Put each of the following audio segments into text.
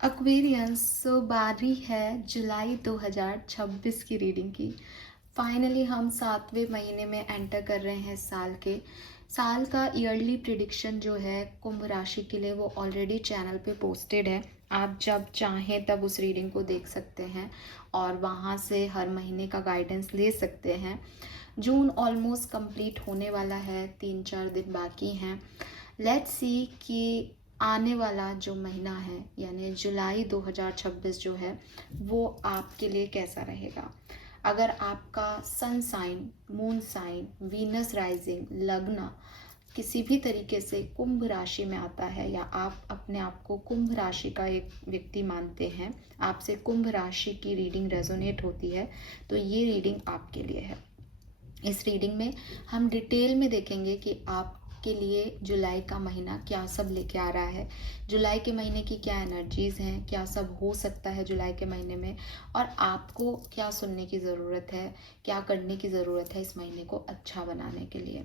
Aquarians, सो बारी है जुलाई 2026 की रीडिंग की। फाइनली हम 7वें महीने में एंटर कर रहे हैं साल का ईयरली प्रिडिक्शन जो है कुंभ राशि के लिए वो ऑलरेडी चैनल पे पोस्टेड है। आप जब चाहें तब उस रीडिंग को देख सकते हैं और वहाँ से हर महीने का गाइडेंस ले सकते हैं। जून ऑलमोस्ट कंप्लीट होने वाला है, 3-4 दिन बाकी हैं। लेट्स सी कि आने वाला जो महीना है यानी जुलाई 2026 जो है वो आपके लिए कैसा रहेगा। अगर आपका sun sign, moon sign, Venus rising, लग्न किसी भी तरीके से कुंभ राशि में आता है या आप अपने आप को कुंभ राशि का एक व्यक्ति मानते हैं, आपसे कुंभ राशि की रीडिंग रेजोनेट होती है, तो ये रीडिंग आपके लिए है। इस रीडिंग में हम डिटेल में देखेंगे कि आपके लिए जुलाई का महीना क्या सब लेके आ रहा है, जुलाई के महीने की क्या एनर्जीज़ हैं, क्या सब हो सकता है जुलाई के महीने में, और आपको क्या सुनने की ज़रूरत है, क्या करने की ज़रूरत है इस महीने को अच्छा बनाने के लिए।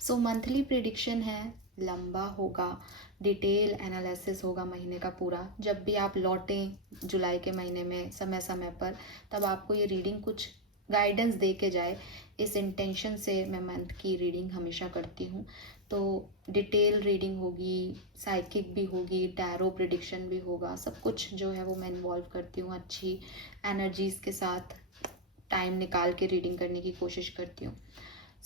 सो मंथली प्रिडिक्शन है, लंबा होगा, डिटेल एनालिसिस होगा महीने का पूरा। जब भी आप लौटें जुलाई के महीने में समय समय पर, तब आपको ये रीडिंग कुछ गाइडेंस दे के जाए, इस इंटेंशन से मैं मंथ की रीडिंग हमेशा करती हूँ। तो डिटेल रीडिंग होगी, साइकिक भी होगी, टैरो प्रिडिक्शन भी होगा, सब कुछ जो है वो मैं इन्वॉल्व करती हूँ। अच्छी एनर्जीज़ के साथ टाइम निकाल के रीडिंग करने की कोशिश करती हूँ।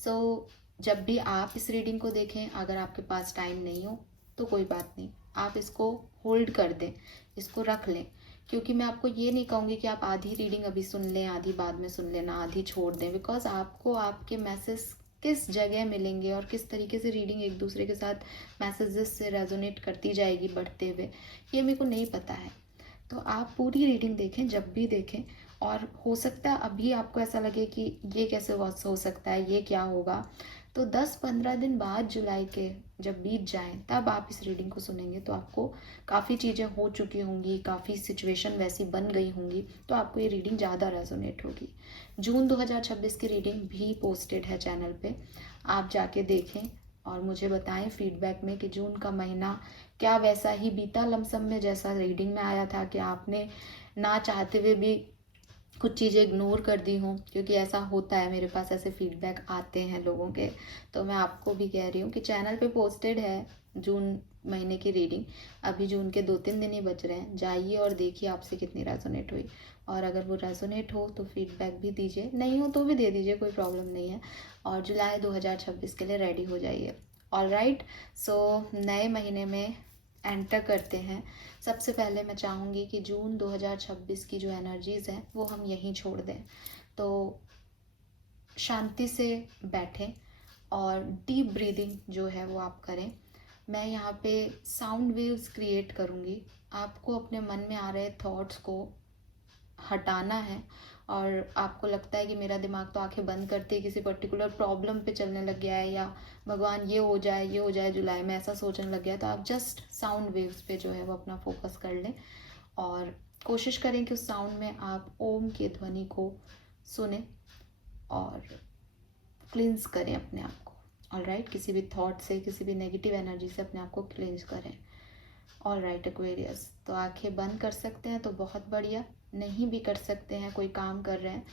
सो जब भी आप इस रीडिंग को देखें, अगर आपके पास टाइम नहीं हो तो कोई बात नहीं, आप इसको होल्ड कर दें, इसको रख लें। क्योंकि मैं आपको ये नहीं कहूँगी कि आप आधी रीडिंग अभी सुन लें, आधी बाद में सुन लेना, आधी छोड़ दें, बिकॉज आपको आपके मैसेज किस जगह मिलेंगे और किस तरीके से रीडिंग एक दूसरे के साथ मैसेजेस से रेजोनेट करती जाएगी बढ़ते हुए, ये मेरे को नहीं पता है। तो आप पूरी रीडिंग देखें जब भी देखें, और हो सकता है अभी आपको ऐसा लगे कि ये कैसे हो सकता है, ये क्या होगा, तो 10-15 दिन बाद जुलाई के जब बीत जाएं तब आप इस रीडिंग को सुनेंगे तो आपको काफ़ी चीज़ें हो चुकी होंगी, काफ़ी सिचुएशन वैसी बन गई होंगी, तो आपको ये रीडिंग ज़्यादा रेजोनेट होगी। जून 2026 की रीडिंग भी पोस्टेड है चैनल पे, आप जाके देखें और मुझे बताएं फीडबैक में कि जून का महीना क्या वैसा ही बीता लमसम में जैसा रीडिंग में आया था, कि आपने ना चाहते हुए भी कुछ चीज़ें इग्नोर कर दी हूँ, क्योंकि ऐसा होता है, मेरे पास ऐसे फीडबैक आते हैं लोगों के। तो मैं आपको भी कह रही हूँ कि चैनल पे पोस्टेड है जून महीने की रीडिंग, अभी जून के 2-3 दिन ही बच रहे हैं, जाइए और देखिए आपसे कितनी रेजोनेट हुई, और अगर वो रेजोनेट हो तो फीडबैक भी दीजिए, नहीं हो तो भी दे दीजिए, कोई प्रॉब्लम नहीं है। और जुलाई 2026 के लिए रेडी हो जाइए। ऑल राइट, सो नए महीने में एंटर करते हैं। सबसे पहले मैं चाहूँगी कि जून 2026 की जो एनर्जीज़ हैं वो हम यहीं छोड़ दें। तो शांति से बैठें और डीप ब्रीदिंग जो है वो आप करें। मैं यहाँ पे साउंड वेव्स क्रिएट करूँगी, आपको अपने मन में आ रहे थॉट्स को हटाना है। और आपको लगता है कि मेरा दिमाग तो आंखें बंद करते ही किसी पर्टिकुलर प्रॉब्लम पे चलने लग गया है, या भगवान ये हो जाए, ये हो जाए जुलाई में, ऐसा सोचने लग गया, तो आप जस्ट साउंड वेव्स पे जो है वो अपना फोकस कर लें और कोशिश करें कि उस साउंड में आप ओम की ध्वनि को सुने और क्लींस करें अपने आप को। ऑल राइट, किसी भी थॉट से, किसी भी नेगेटिव एनर्जी से अपने आप को क्लींस करें। ऑल राइट एक्वेरियस, तो आंखें बंद कर सकते हैं तो बहुत बढ़िया, नहीं भी कर सकते हैं, कोई काम कर रहे हैं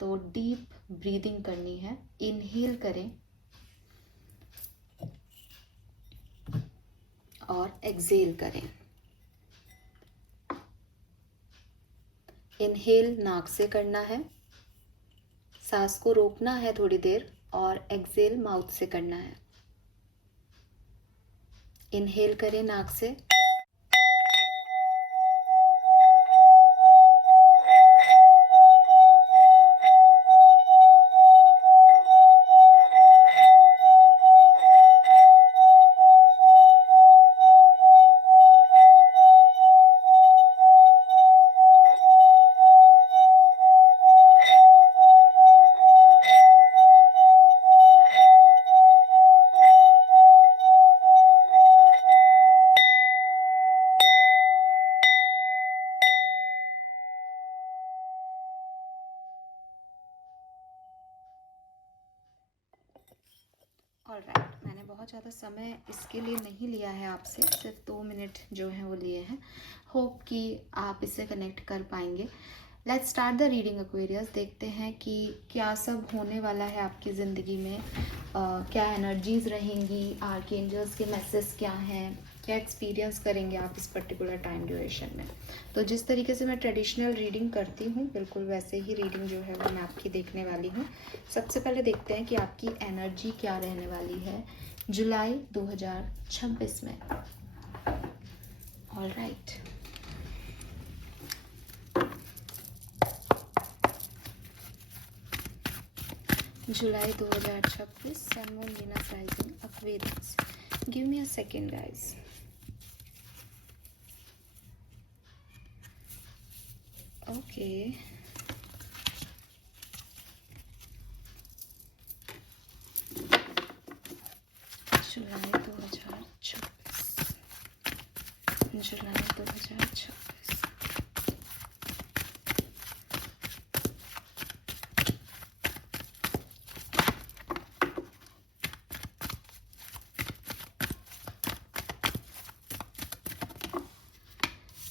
तो डीप ब्रीदिंग करनी है। इनहेल करें और एक्सेल करें। इनहेल नाक से करना है, सांस को रोकना है थोड़ी देर, और एक्सेल माउथ से करना है। इनहेल करें नाक से, ऑल राइट, मैंने बहुत ज़्यादा समय इसके लिए नहीं लिया है आपसे, सिर्फ 2 मिनट जो है वो लिए हैं। होप कि आप इससे कनेक्ट कर पाएंगे। Let's start the reading Aquarius. देखते हैं कि क्या सब होने वाला है आपकी ज़िंदगी में, क्या एनर्जीज़ रहेंगी, आर्कएंजल्स के मैसेज क्या हैं, क्या एक्सपीरियंस करेंगे आप इस पर्टिकुलर टाइम ड्यूरेशन में। तो जिस तरीके से मैं ट्रेडिशनल रीडिंग करती हूँ बिल्कुल वैसे ही रीडिंग जो है वो मैं आपकी देखने वाली हूँ। सबसे पहले देखते हैं कि आपकी एनर्जी क्या रहने वाली है जुलाई 2026 में। All right, July 2026, sun moon Venus rising Aquarius. Give me a second guys. Okay, July 2026, July 2026।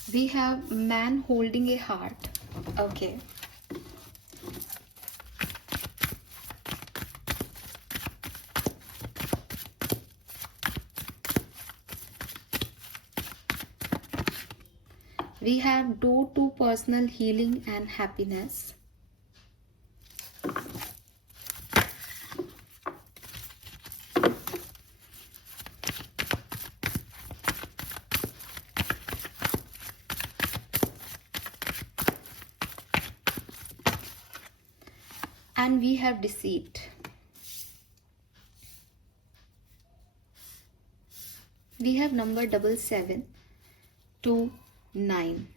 We have man holding a heart. Okay. We have door to personal healing and happiness. And we have deceit. We have number 7729.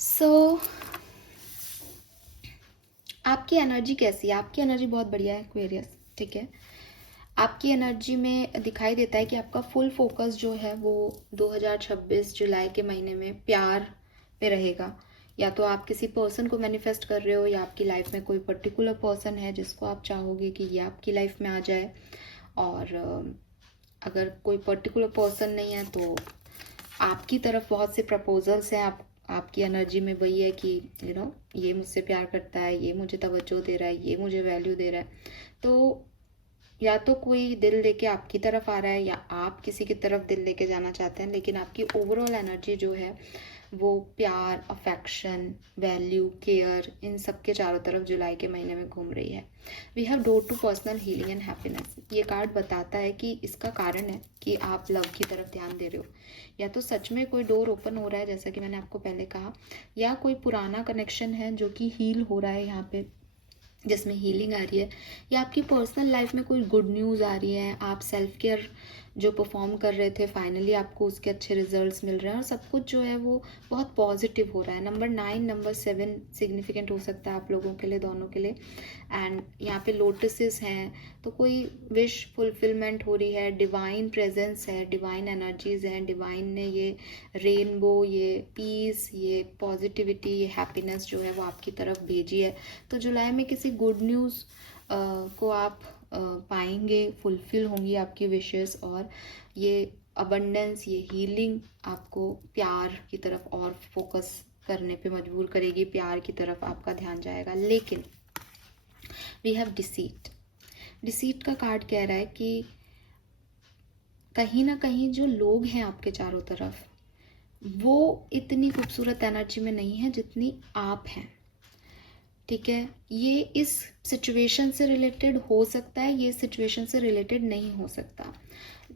So आपकी energy कैसी है? आपकी energy बहुत बढ़िया है Aquarius, ठीक है। आपकी एनर्जी में दिखाई देता है कि आपका फुल फोकस जो है वो 2026 जुलाई के महीने में प्यार पे रहेगा। या तो आप किसी पर्सन को मैनिफेस्ट कर रहे हो या आपकी लाइफ में कोई पर्टिकुलर पर्सन है जिसको आप चाहोगे कि ये आपकी लाइफ में आ जाए। और अगर कोई पर्टिकुलर पर्सन नहीं है तो आपकी तरफ बहुत से प्रपोजल्स हैं। आपकी एनर्जी में वही है कि ये मुझसे प्यार करता है, ये मुझे तवज्जो दे रहा है, ये मुझे वैल्यू दे रहा है। तो या तो कोई दिल लेके आपकी तरफ आ रहा है या आप किसी की तरफ दिल लेके जाना चाहते हैं, लेकिन आपकी ओवरऑल एनर्जी जो है वो प्यार, अफेक्शन, वैल्यू, केयर, इन सब के चारों तरफ जुलाई के महीने में घूम रही है। We have door to personal healing and happiness. ये कार्ड बताता है कि इसका कारण है कि आप लव की तरफ ध्यान दे रहे हो। या तो सच में कोई डोर ओपन हो रहा है जैसा कि मैंने आपको पहले कहा, या कोई पुराना कनेक्शन है जो कि हील हो रहा है यहाँ पे, जिसमें हीलिंग आ रही है। या आपकी पर्सनल लाइफ में कोई गुड न्यूज़ आ रही है। आप सेल्फ केयर जो परफॉर्म कर रहे थे फाइनली आपको उसके अच्छे रिजल्ट्स मिल रहे हैं और सब कुछ जो है वो बहुत पॉजिटिव हो रहा है। नंबर 9, नंबर 7 सिग्निफिकेंट हो सकता है आप लोगों के लिए, दोनों के लिए। एंड यहाँ पे लोटसेस हैं, तो कोई विश फुलफिलमेंट हो रही है, डिवाइन प्रेजेंस है, डिवाइन एनर्जीज हैं। डिवाइन ने ये रेनबो, ये पीस, ये पॉजिटिविटी, ये हैप्पीनेस जो है वो आपकी तरफ भेजी है। तो जुलाई में किसी गुड न्यूज़ को आप पाएंगे, फुलफिल होंगी आपकी विशेस, और ये अबंडेंस, ये हीलिंग आपको प्यार की तरफ और फोकस करने पे मजबूर करेगी। प्यार की तरफ आपका ध्यान जाएगा। लेकिन वी हैव डिसीट। डिसीट का कार्ड कह रहा है कि कहीं ना कहीं जो लोग हैं आपके चारों तरफ वो इतनी खूबसूरत एनर्जी में नहीं है जितनी आप हैं, ठीक है। ये इस सिचुएशन से रिलेटेड हो सकता है, ये सिचुएशन से रिलेटेड नहीं हो सकता।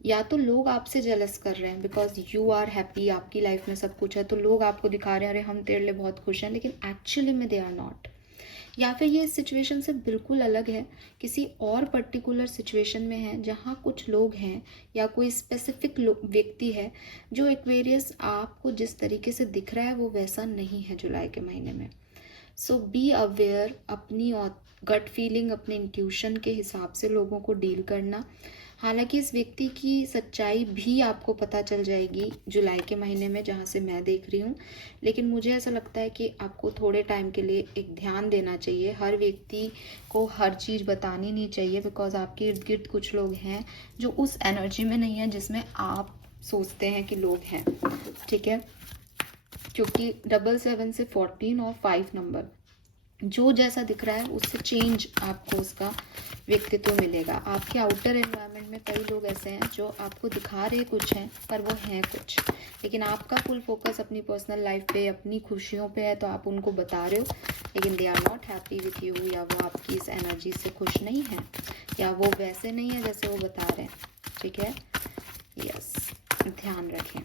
या तो लोग आपसे जेलस कर रहे हैं बिकॉज यू आर हैप्पी, आपकी लाइफ में सब कुछ है, तो लोग आपको दिखा रहे हैं अरे हम तेरे लिए बहुत खुश हैं, लेकिन एक्चुअली में दे आर नॉट। या फिर ये सिचुएशन से बिल्कुल अलग है, किसी और पर्टिकुलर सिचुएशन में है जहाँ कुछ लोग हैं या कोई स्पेसिफिक व्यक्ति है जो एक्वेरियस आपको जिस तरीके से दिख रहा है वो वैसा नहीं है जुलाई के महीने में। सो बी अवेयर, अपनी गट फीलिंग, अपने इंट्यूशन के हिसाब से लोगों को डील करना। हालांकि इस व्यक्ति की सच्चाई भी आपको पता चल जाएगी जुलाई के महीने में, जहाँ से मैं देख रही हूँ। लेकिन मुझे ऐसा लगता है कि आपको थोड़े टाइम के लिए एक ध्यान देना चाहिए। हर व्यक्ति को हर चीज़ बतानी नहीं चाहिए, बिकॉज आपके इर्द गिर्द कुछ लोग हैं जो उस एनर्जी में नहीं है जिसमें आप सोचते हैं कि लोग हैं। ठीक है, क्योंकि 7 से 14 और 5 नंबर जो जैसा दिख रहा है उससे चेंज आपको उसका व्यक्तित्व मिलेगा। आपके आउटर एनवायरनमेंट में कई लोग ऐसे हैं जो आपको दिखा रहे कुछ हैं पर वो हैं कुछ, लेकिन आपका फुल फोकस अपनी पर्सनल लाइफ पे, अपनी खुशियों पे है, तो आप उनको बता रहे हो लेकिन they are not happy with you, या वो आपकी इस एनर्जी से खुश नहीं है, या वो वैसे नहीं है जैसे वो बता रहे हैं। ठीक है, यस, ध्यान रखें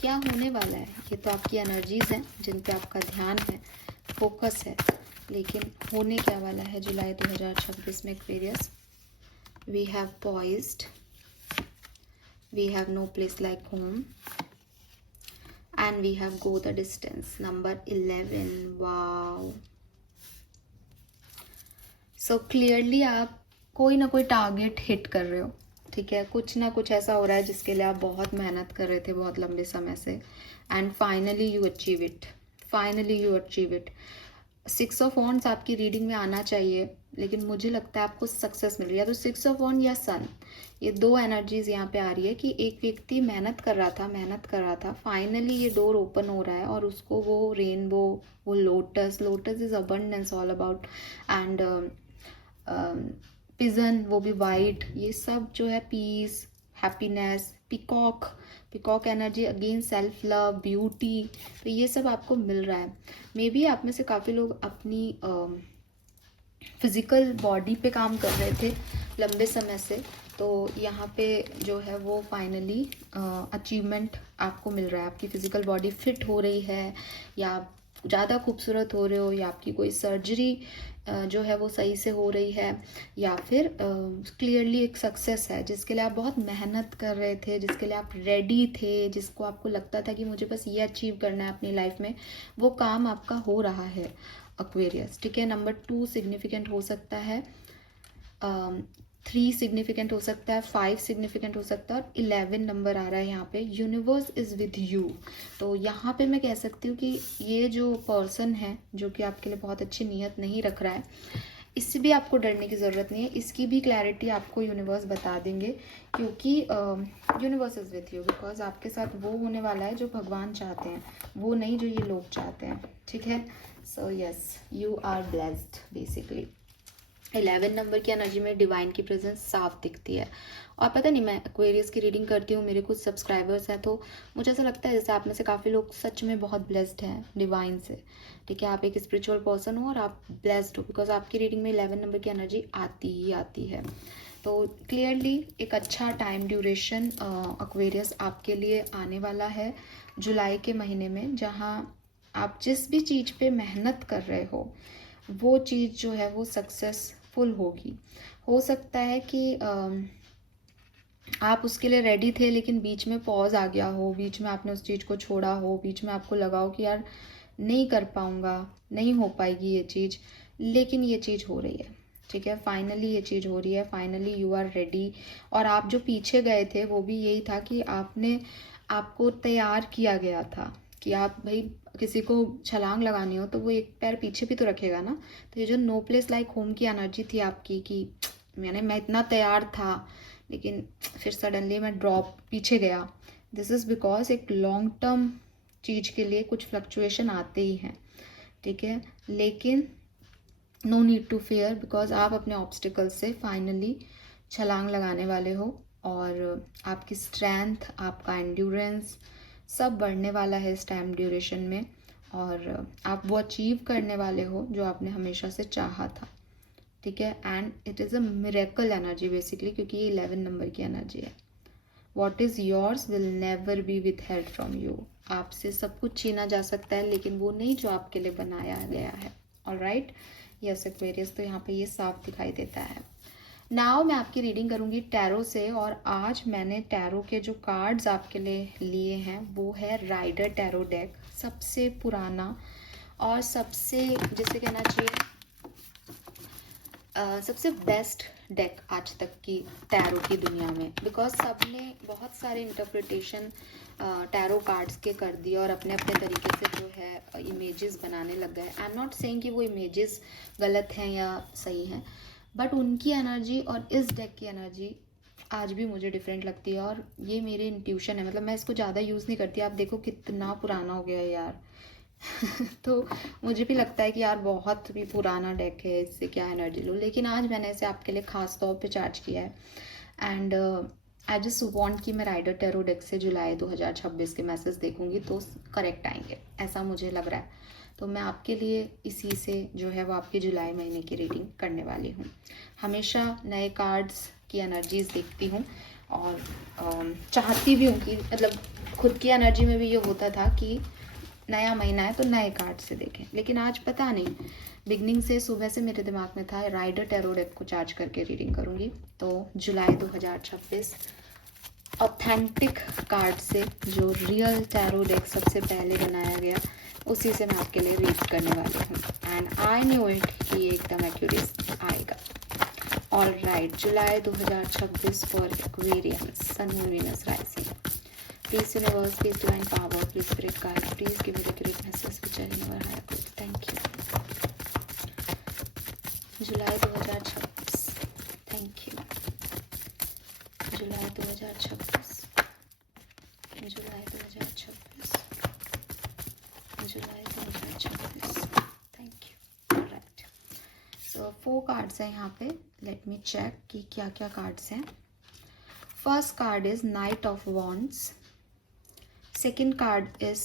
क्या होने वाला है। ये तो आपकी एनर्जीज हैं जिन पे आपका ध्यान है, फोकस है, लेकिन होने क्या वाला है जुलाई 2026 में Aquarius. We have poised, we have no place like home, and we have go the distance, number 11। Wow, so clearly आप कोई ना कोई टारगेट हिट कर रहे हो। ठीक है, कुछ ना कुछ ऐसा हो रहा है जिसके लिए आप बहुत मेहनत कर रहे थे बहुत लंबे समय से, and finally you achieve it, finally you achieve it. 6 of wands आपकी रीडिंग में आना चाहिए, लेकिन मुझे लगता है आपको सक्सेस मिल रही है। तो 6 ऑफ वॉन्ड या सन, ये दो एनर्जीज यहाँ पे आ रही है कि एक व्यक्ति मेहनत कर रहा था, फाइनली ये डोर ओपन हो रहा है और उसको वो रेनबो, वो lotus is abundance all about, and pigeon, वो भी वाइट, ये सब जो है peace, happiness, peacock energy, again self love, beauty, तो ये सब आपको मिल रहा है। मे बी आप में से काफ़ी लोग अपनी फिज़िकल बॉडी पे काम कर रहे थे लंबे समय से, तो यहाँ पे जो है वो फाइनली अचीवमेंट आपको मिल रहा है। आपकी फिज़िकल बॉडी फिट हो रही है, या ज़्यादा खूबसूरत हो रहे हो, या आपकी कोई सर्जरी जो है वो सही से हो रही है, या फिर क्लियरली एक सक्सेस है जिसके लिए आप बहुत मेहनत कर रहे थे, जिसके लिए आप रेडी थे, जिसको आपको लगता था कि मुझे बस ये अचीव करना है अपनी लाइफ में, वो काम आपका हो रहा है एक्वेरियस। ठीक है, नंबर 2 सिग्निफिकेंट हो सकता है, 3 सिग्निफिकेंट हो सकता है, 5 सिग्निफिकेंट हो सकता है, और 11 नंबर आ रहा है यहाँ पे, यूनिवर्स इज़ विद यू। तो यहाँ पे मैं कह सकती हूँ कि ये जो पर्सन है जो कि आपके लिए बहुत अच्छी नीयत नहीं रख रहा है, इससे भी आपको डरने की ज़रूरत नहीं है। इसकी भी क्लैरिटी आपको यूनिवर्स बता देंगे, क्योंकि universe is with you, because आपके साथ वो होने वाला है जो भगवान चाहते हैं, वो नहीं जो ये लोग चाहते हैं। ठीक है, so yes, you are blessed basically. 11 number की एनर्जी में डिवाइन की प्रेजेंस साफ दिखती है। और पता नहीं, मैं एक्वेरियस की रीडिंग करती हूँ, मेरे कुछ सब्सक्राइबर्स हैं, तो मुझे ऐसा लगता है जैसे आप में से काफ़ी लोग सच में बहुत ब्लेस्ड हैं डिवाइन से। ठीक है, आप एक स्पिरिचुअल पर्सन हो और आप ब्लेस्ड हो, बिकॉज आपकी रीडिंग में 11 नंबर की एनर्जी आती ही आती है। तो क्लियरली एक अच्छा टाइम ड्यूरेशन एक्वेरियस आपके लिए आने वाला है जुलाई के महीने में, जहाँ आप जिस भी चीज़ पे मेहनत कर रहे हो वो चीज़ जो है वो सक्सेसफुल होगी। हो सकता है कि आप उसके लिए रेडी थे, लेकिन बीच में पॉज आ गया हो, बीच में आपने उस चीज़ को छोड़ा हो, बीच में आपको लगा हो कि यार नहीं कर पाऊँगा, नहीं हो पाएगी ये चीज़, लेकिन ये चीज़ हो रही है। ठीक है, फाइनली ये चीज़ हो रही है, फाइनली यू आर रेडी। और आप जो पीछे गए थे वो भी यही था कि आपको तैयार किया गया था कि आप भाई किसी को छलांग लगानी हो तो वो एक पैर पीछे भी तो रखेगा ना। तो ये जो नो प्लेस लाइक होम की एनर्जी थी आपकी, कि मैं इतना तैयार था लेकिन फिर सडनली मैं ड्रॉप पीछे गया, दिस इज़ बिकॉज एक लॉन्ग टर्म चीज़ के लिए कुछ फ्लक्चुएशन आते ही हैं। ठीक है, लेकिन no need to fear, because आप अपने ऑब्स्टिकल से फाइनली छलांग लगाने वाले हो, और आपकी स्ट्रेंथ, आपका एंड्योरेंस सब बढ़ने वाला है इस टाइम ड्यूरेशन में, और आप वो अचीव करने वाले हो जो आपने हमेशा से चाहा था। ठीक है, and it is a miracle energy basically, क्योंकि ये 11 नंबर की एनर्जी है। What is yours will never be withheld from you. आपसे सब कुछ छीना जा सकता है, लेकिन वो नहीं जो आपके लिए बनाया गया है। ऑलराइट, यस एक्वेरियस, तो यहाँ पे ये साफ दिखाई देता है। नाउ मैं आपकी रीडिंग करूँगी टैरो से, और आज मैंने टैरो के जो कार्ड्स आपके लिए लिए हैं वो है राइडर टैरो डेक, सबसे पुराना और सबसे जिसे कहना चाहिए सबसे बेस्ट डेक आज तक की टैरो की दुनिया में, बिकॉज सबने बहुत सारे इंटरप्रिटेशन टैरो कार्ड्स के कर दिए और अपने अपने तरीके से जो है इमेजेस बनाने लग गए। आई एम नॉट सेइंग कि वो इमेजेस गलत हैं या सही हैं, बट उनकी एनर्जी और इस डेक की एनर्जी आज भी मुझे डिफरेंट लगती है, और ये मेरे इंट्यूशन है। मतलब मैं इसको ज़्यादा यूज़ नहीं करती, आप देखो कितना पुराना हो गया है यार। तो मुझे भी लगता है कि यार बहुत भी पुराना डेक है, इससे क्या एनर्जी लो, लेकिन आज मैंने इसे आपके लिए ख़ास तौर पे चार्ज किया है। एंड आई जस्ट वांट कि मैं राइडर टैरो डेक से जुलाई 2026 के मैसेज देखूंगी तो करेक्ट आएंगे, ऐसा मुझे लग रहा है। तो मैं आपके लिए इसी से जो है वो आपकी जुलाई महीने की रीडिंग करने वाली हूँ। हमेशा नए कार्ड्स की एनर्जीज देखती हूँ, और चाहती भी हूँ कि मतलब खुद की एनर्जी में भी ये होता था कि नया महीना है तो नए कार्ड से देखें, लेकिन आज पता नहीं बिगनिंग से सुबह से मेरे दिमाग में था राइडर टैरो डेक को चार्ज करके रीडिंग करूँगी। तो जुलाई 2026 ऑथेंटिक कार्ड से, जो रियल टैरो डेक सबसे पहले बनाया गया, उसी से मैं आपके लिए रीड करने वाली हूँ। एंड आई न्यू इट कि ये एकदम एक्यूरेट आएगा। All right, July 2026 for Aquarians, sun moon Venus rising. Please universe, please divine power, please spirit guide, please give me the great message which I never had good. Thank you. July 2026, thank you. July 2026, July 2026, July 2026, thank you. Alright. So 4 cards हैं यहाँ पे. Let me check कि क्या क्या cards हैं. First card is Knight of Wands. Second card is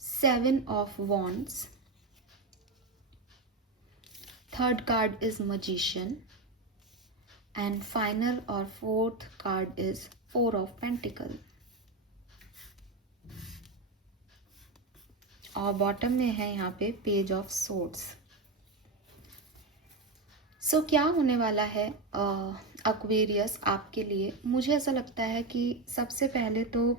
7 of Wands. Third card is Magician. And final or fourth card is 4 of Pentacles. और bottom में है यहाँ पे पेज ऑफ सोर्ड्स। सो क्या होने वाला है एक्वेरियस आपके लिए? मुझे ऐसा लगता है कि सबसे पहले तो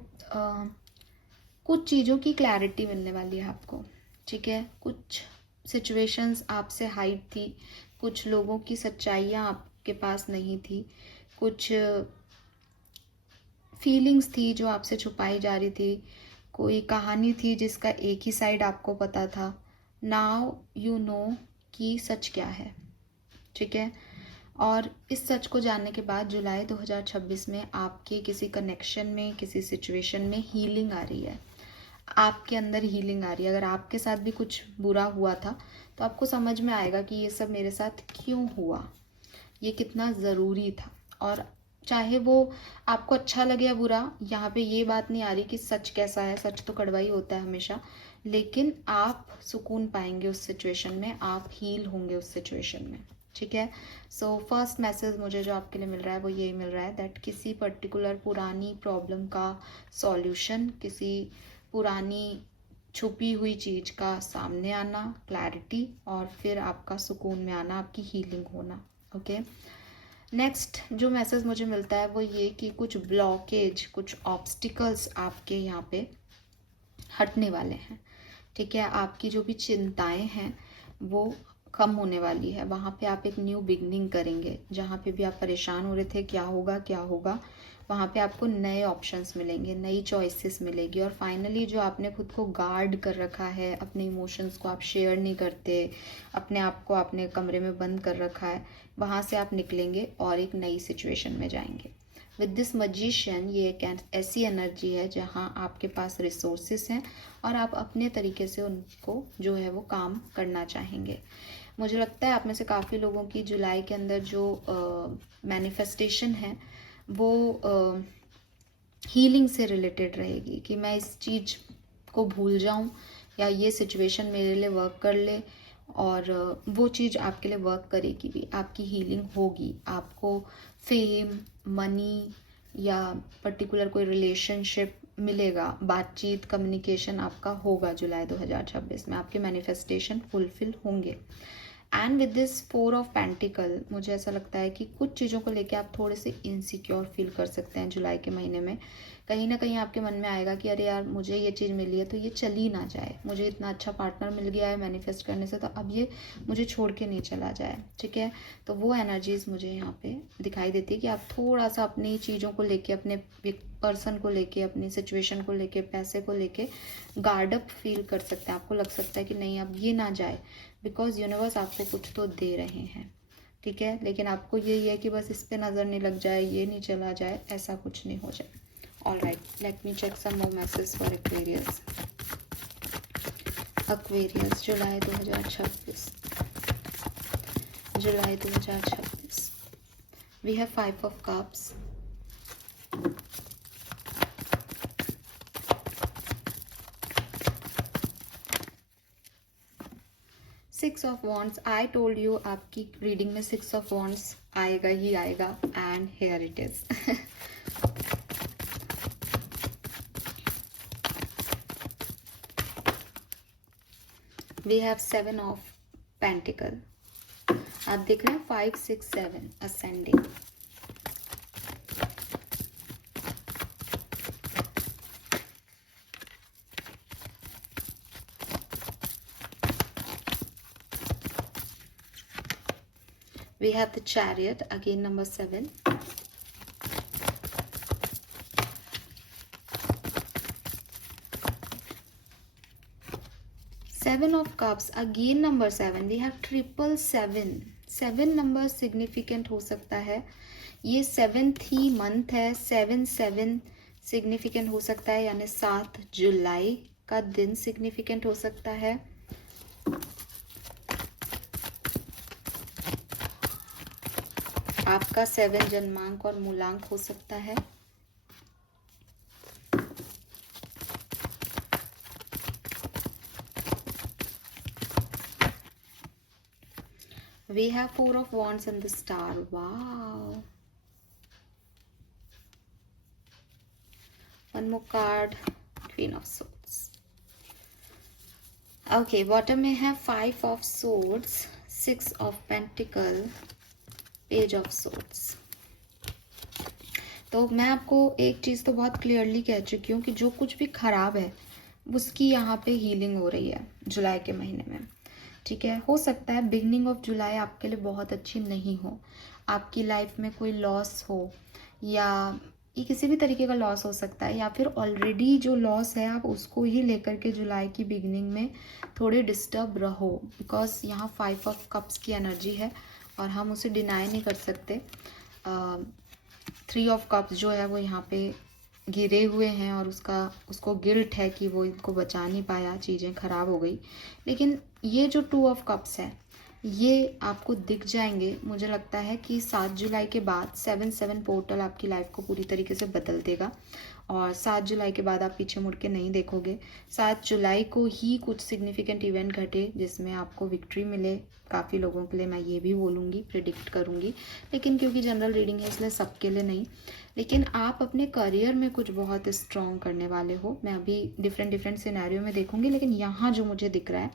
कुछ चीज़ों की क्लैरिटी मिलने वाली है आपको, ठीक है। कुछ सिचुएशंस आपसे हाइड थी, कुछ लोगों की सच्चाइयाँ आपके पास नहीं थी, कुछ फीलिंग्स थी जो आपसे छुपाई जा रही थी, कोई कहानी थी जिसका एक ही साइड आपको पता था। नाउ यू नो कि सच क्या है, ठीक है। और इस सच को जानने के बाद जुलाई 2026 में आपके किसी कनेक्शन में, किसी सिचुएशन में हीलिंग आ रही है, आपके अंदर हीलिंग आ रही है। अगर आपके साथ भी कुछ बुरा हुआ था तो आपको समझ में आएगा कि ये सब मेरे साथ क्यों हुआ, ये कितना ज़रूरी था। और चाहे वो आपको अच्छा लगे या बुरा, यहाँ पे ये बात नहीं आ रही कि सच कैसा है, सच तो कड़वा ही होता है हमेशा, लेकिन आप सुकून पाएंगे उस सिचुएशन में, आप हील होंगे उस सिचुएशन में, ठीक है। सो फर्स्ट मैसेज मुझे जो आपके लिए मिल रहा है वो ये मिल रहा है दैट किसी पर्टिकुलर पुरानी प्रॉब्लम का सॉल्यूशन, किसी पुरानी छुपी हुई चीज़ का सामने आना, क्लैरिटी, और फिर आपका सुकून में आना, आपकी हीलिंग होना, ओके। नेक्स्ट जो मैसेज मुझे मिलता है वो ये कि कुछ ब्लॉकेज, कुछ ऑब्स्टिकल्स आपके यहाँ पे हटने वाले हैं, ठीक है। आपकी जो भी चिंताएं हैं वो कम होने वाली है। वहाँ पे आप एक न्यू बिगनिंग करेंगे। जहाँ पे भी आप परेशान हो रहे थे क्या होगा क्या होगा, वहाँ पे आपको नए ऑप्शंस मिलेंगे, नई चॉइसेस मिलेगी। और फाइनली जो आपने खुद को गार्ड कर रखा है, अपने इमोशंस को आप शेयर नहीं करते, अपने आप को आपने कमरे में बंद कर रखा है, वहाँ से आप निकलेंगे और एक नई सिचुएशन में जाएंगे। विद दिस मजिशियन, ये एक ऐसी एनर्जी है जहाँ आपके पास रिसोर्सेस हैं और आप अपने तरीके से उनको जो है वो काम करना चाहेंगे। मुझे लगता है आप में से काफ़ी लोगों की जुलाई के अंदर जो मैनिफेस्टेशन है वो हीलिंग से रिलेटेड रहेगी कि मैं इस चीज़ को भूल जाऊं या ये सिचुएशन मेरे लिए वर्क कर ले, और वो चीज़ आपके लिए वर्क करेगी भी, आपकी हीलिंग होगी। आपको फेम, मनी या पर्टिकुलर कोई रिलेशनशिप मिलेगा, बातचीत, कम्युनिकेशन आपका होगा जुलाई 2026 में, आपके मैनिफेस्टेशन फुलफिल होंगे। And with this 4 of pentacle मुझे ऐसा लगता है कि कुछ चीज़ों को लेके आप थोड़े से इनसिक्योर फील कर सकते हैं जुलाई के महीने में। कहीं ना कहीं आपके मन में आएगा कि अरे यार मुझे ये चीज़ मिली है तो ये चली ना जाए, मुझे इतना अच्छा पार्टनर मिल गया है मैनिफेस्ट करने से, तो अब ये मुझे छोड़ के नहीं चला जाए। ठीक है, तो वो एनर्जीज मुझे यहाँ पे दिखाई देती है कि आप थोड़ा सा अपनी चीज़ों को लेके, अपने पर्सन को लेके, अपनी सिचुएशन को लेके, पैसे को लेके गार्ड अप फील कर सकते हैं। आपको लग सकता है कि नहीं अब ये ना जाए, बिकॉज यूनिवर्स आपको कुछ तो दे रहे हैं। ठीक है, लेकिन आपको यही है कि बस इस पे नज़र नहीं लग जाए, ये नहीं चला जाए, ऐसा कुछ नहीं हो जाए। All right, let me check some more message for Aquarius. Aquarius July 2026, July 2026। We have 5 of cups, six of wands. I told you आपकी रीडिंग में 6 ऑफ वॉन्ड्स आएगा ही आएगा, and here it is. We have 7 of pentacle. आप देख रहे हैं 5, 6, 7 ascending. We have the Chariot, again number 7. Seven of Cups, again number 7. We have 777. 7 number significant हो सकता है। ये 7th ही मंथ है, 7 सिग्निफिकेंट हो सकता है, यानी 7 जुलाई का दिन सिग्निफिकेंट हो सकता है। आपका 7 जन्मांक और मूलांक हो सकता है। We have 4 of Wands and the Star. Wow. One more card, Queen of Swords. Okay, bottom में है 5 of Swords, 6 of Pentacle, Page of Swords. तो मैं आपको एक चीज़ तो बहुत क्लियरली कह चुकी हूँ कि जो कुछ भी खराब है उसकी यहाँ पे हीलिंग हो रही है जुलाई के महीने में। ठीक है, हो सकता है बिगनिंग ऑफ जुलाई आपके लिए बहुत अच्छी नहीं हो, आपकी लाइफ में कोई लॉस हो, या ये किसी भी तरीके का लॉस हो सकता है, या फिर ऑलरेडी जो लॉस है आप उसको ही लेकर के जुलाई की बिगनिंग में थोड़े डिस्टर्ब रहो, बिकॉज यहाँ 5 ऑफ कप्स की एनर्जी है और हम उसे डिनाई नहीं कर सकते। 3 ऑफ कप्स जो है वो यहाँ पे गिरे हुए हैं और उसको गिल्ट है कि वो इनको बचा नहीं पाया, चीज़ें ख़राब हो गई। लेकिन ये जो 2 ऑफ कप्स है ये आपको दिख जाएंगे। मुझे लगता है कि 7 जुलाई के बाद 7 पोर्टल आपकी लाइफ को पूरी तरीके से बदल देगा और 7 जुलाई के बाद आप पीछे मुड़ के नहीं देखोगे। 7 जुलाई को ही कुछ सिग्निफिकेंट इवेंट घटे जिसमें आपको विक्ट्री मिले। काफ़ी लोगों के लिए मैं ये भी बोलूँगी, प्रिडिक्ट करूँगी, लेकिन क्योंकि जनरल रीडिंग है इसलिए सबके लिए नहीं। लेकिन आप अपने करियर में कुछ बहुत स्ट्रॉन्ग करने वाले हो। मैं अभी डिफरेंट सिनेरियो में देखूँगी, लेकिन यहाँ जो मुझे दिख रहा है,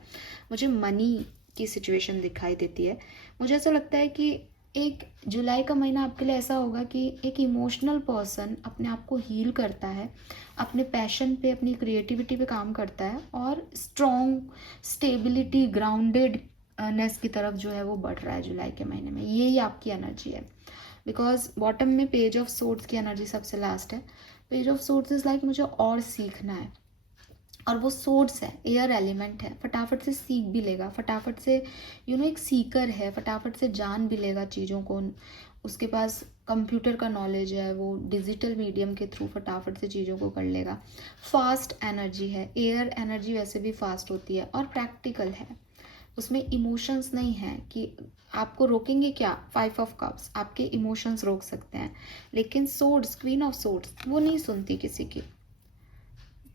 मुझे मनी की सिचुएशन दिखाई देती है। मुझे ऐसा लगता है कि एक जुलाई का महीना आपके लिए ऐसा होगा कि एक इमोशनल पर्सन अपने आप को हील करता है, अपने पैशन पे, अपनी क्रिएटिविटी पे काम करता है और स्ट्रॉन्ग स्टेबिलिटी, ग्राउंडेडनेस की तरफ जो है वो बढ़ रहा है जुलाई के महीने में। यही आपकी एनर्जी है, बिकॉज बॉटम में पेज ऑफ सोर्ड्स की एनर्जी सबसे लास्ट है। Page of swords is like मुझे और सीखना है, और वो सोर्ड्स है, एयर एलिमेंट है, फटाफट से सीख भी लेगा, फटाफट से एक सीकर है, फटाफट से जान भी लेगा चीज़ों को। उसके पास कंप्यूटर का नॉलेज है, वो डिजिटल मीडियम के थ्रू फटाफट से चीज़ों को कर लेगा। फास्ट एनर्जी है, एयर एनर्जी वैसे भी फास्ट होती है और प्रैक्टिकल है, उसमें इमोशंस नहीं है कि आपको रोकेंगे क्या। 5 ऑफ कप्स आपके इमोशंस रोक सकते हैं, लेकिन सोर्ड्स, क्वीन ऑफ सोर्ड्स, वो नहीं सुनती किसी की।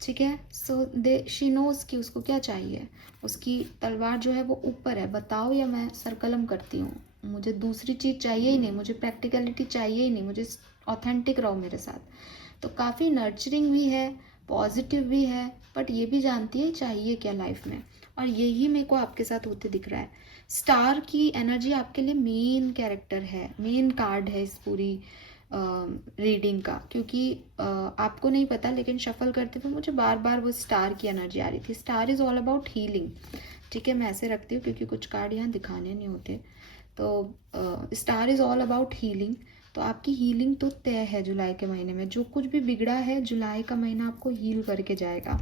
ठीक है, सो शी नोज कि उसको क्या चाहिए। उसकी तलवार जो है वो ऊपर है, बताओ या मैं सरकलम करती हूँ, मुझे दूसरी चीज़ चाहिए ही नहीं, मुझे प्रैक्टिकलिटी चाहिए ही नहीं, मुझे ऑथेंटिक रहो मेरे साथ। तो काफ़ी नर्चरिंग भी है, पॉजिटिव भी है, बट ये भी जानती है चाहिए क्या लाइफ में। और यही मेरे को आपके साथ होते दिख रहा है। स्टार की एनर्जी आपके लिए मेन कैरेक्टर है, मेन कार्ड है इस पूरी रीडिंग का, क्योंकि आपको नहीं पता लेकिन शफल करते हुए मुझे बार बार वो स्टार की एनर्जी आ रही थी। Star is all about healing. ठीक है, मैं ऐसे रखती हूँ क्योंकि कुछ कार्ड यहाँ दिखाने नहीं होते। तो star is all about healing. तो आपकी हीलिंग तो तय है जुलाई के महीने में। जो कुछ भी बिगड़ा है जुलाई का महीना आपको हील करके जाएगा।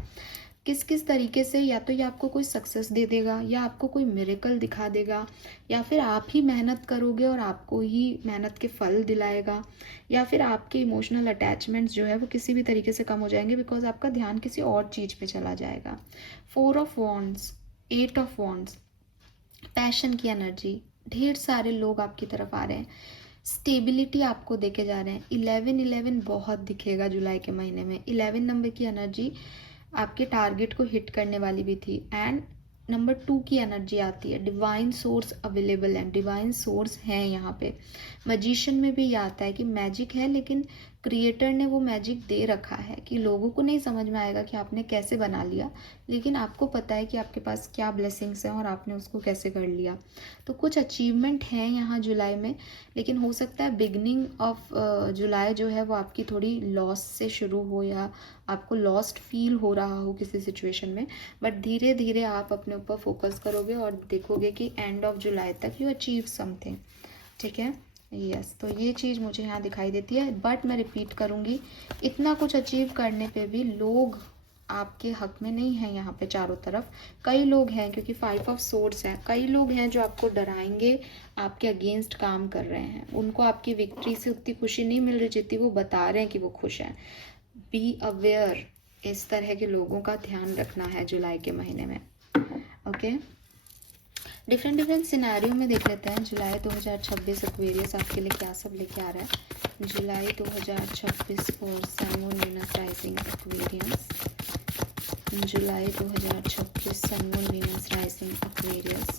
किस किस तरीके से, या तो ये आपको कोई सक्सेस दे देगा, या आपको कोई मिरेकल दिखा देगा, या फिर आप ही मेहनत करोगे और आपको ही मेहनत के फल दिलाएगा, या फिर आपके इमोशनल अटैचमेंट्स जो है वो किसी भी तरीके से कम हो जाएंगे बिकॉज आपका ध्यान किसी और चीज़ पे चला जाएगा। 4 of wands, 8 of wands, passion की एनर्जी, ढेर सारे लोग आपकी तरफ आ रहे हैं, स्टेबिलिटी आपको देके जा रहे हैं। 11 बहुत दिखेगा जुलाई के महीने में। 11 नंबर की एनर्जी आपके टारगेट को हिट करने वाली भी थी। एंड नंबर 2 की एनर्जी आती है, डिवाइन सोर्स अवेलेबल है, डिवाइन सोर्स हैं यहाँ पे। मजिशियन में भी ये आता है कि मैजिक है लेकिन क्रिएटर ने वो मैजिक दे रखा है कि लोगों को नहीं समझ में आएगा कि आपने कैसे बना लिया, लेकिन आपको पता है कि आपके पास क्या ब्लेसिंग्स हैं और आपने उसको कैसे कर लिया। तो कुछ अचीवमेंट हैं यहाँ जुलाई में, लेकिन हो सकता है बिगनिंग ऑफ जुलाई जो है वो आपकी थोड़ी लॉस से शुरू हो, या आपको लॉस्ट फील हो रहा हो किसी सिचुएशन में। बट धीरे धीरे आप अपने ऊपर फोकस करोगे और देखोगे कि एंड ऑफ जुलाई तक यू अचीव समथिंग। ठीक है, यस। तो ये चीज़ मुझे यहाँ दिखाई देती है। बट मैं रिपीट करूँगी, इतना कुछ अचीव करने पे भी लोग आपके हक में नहीं हैं यहाँ पे चारों तरफ। कई लोग हैं, क्योंकि 5 ऑफ सोर्ड्स हैं, कई लोग हैं जो आपको डराएंगे, आपके अगेंस्ट काम कर रहे हैं। उनको आपकी विक्ट्री से उतनी खुशी नहीं मिल रही जितनी वो बता रहे हैं कि वो खुश हैं। बी अवेयर, इस तरह के लोगों का ध्यान रखना है जुलाई के महीने में। ओके, डिफरेंट सिनेरियो में देख लेते हैं जुलाई 2026 एक्वेरियस आपके लिए क्या सब लेके आ रहा है। जुलाई 2026 for sun moon Venus rising Aquarius. July 2026 sun moon Venus rising Aquarius.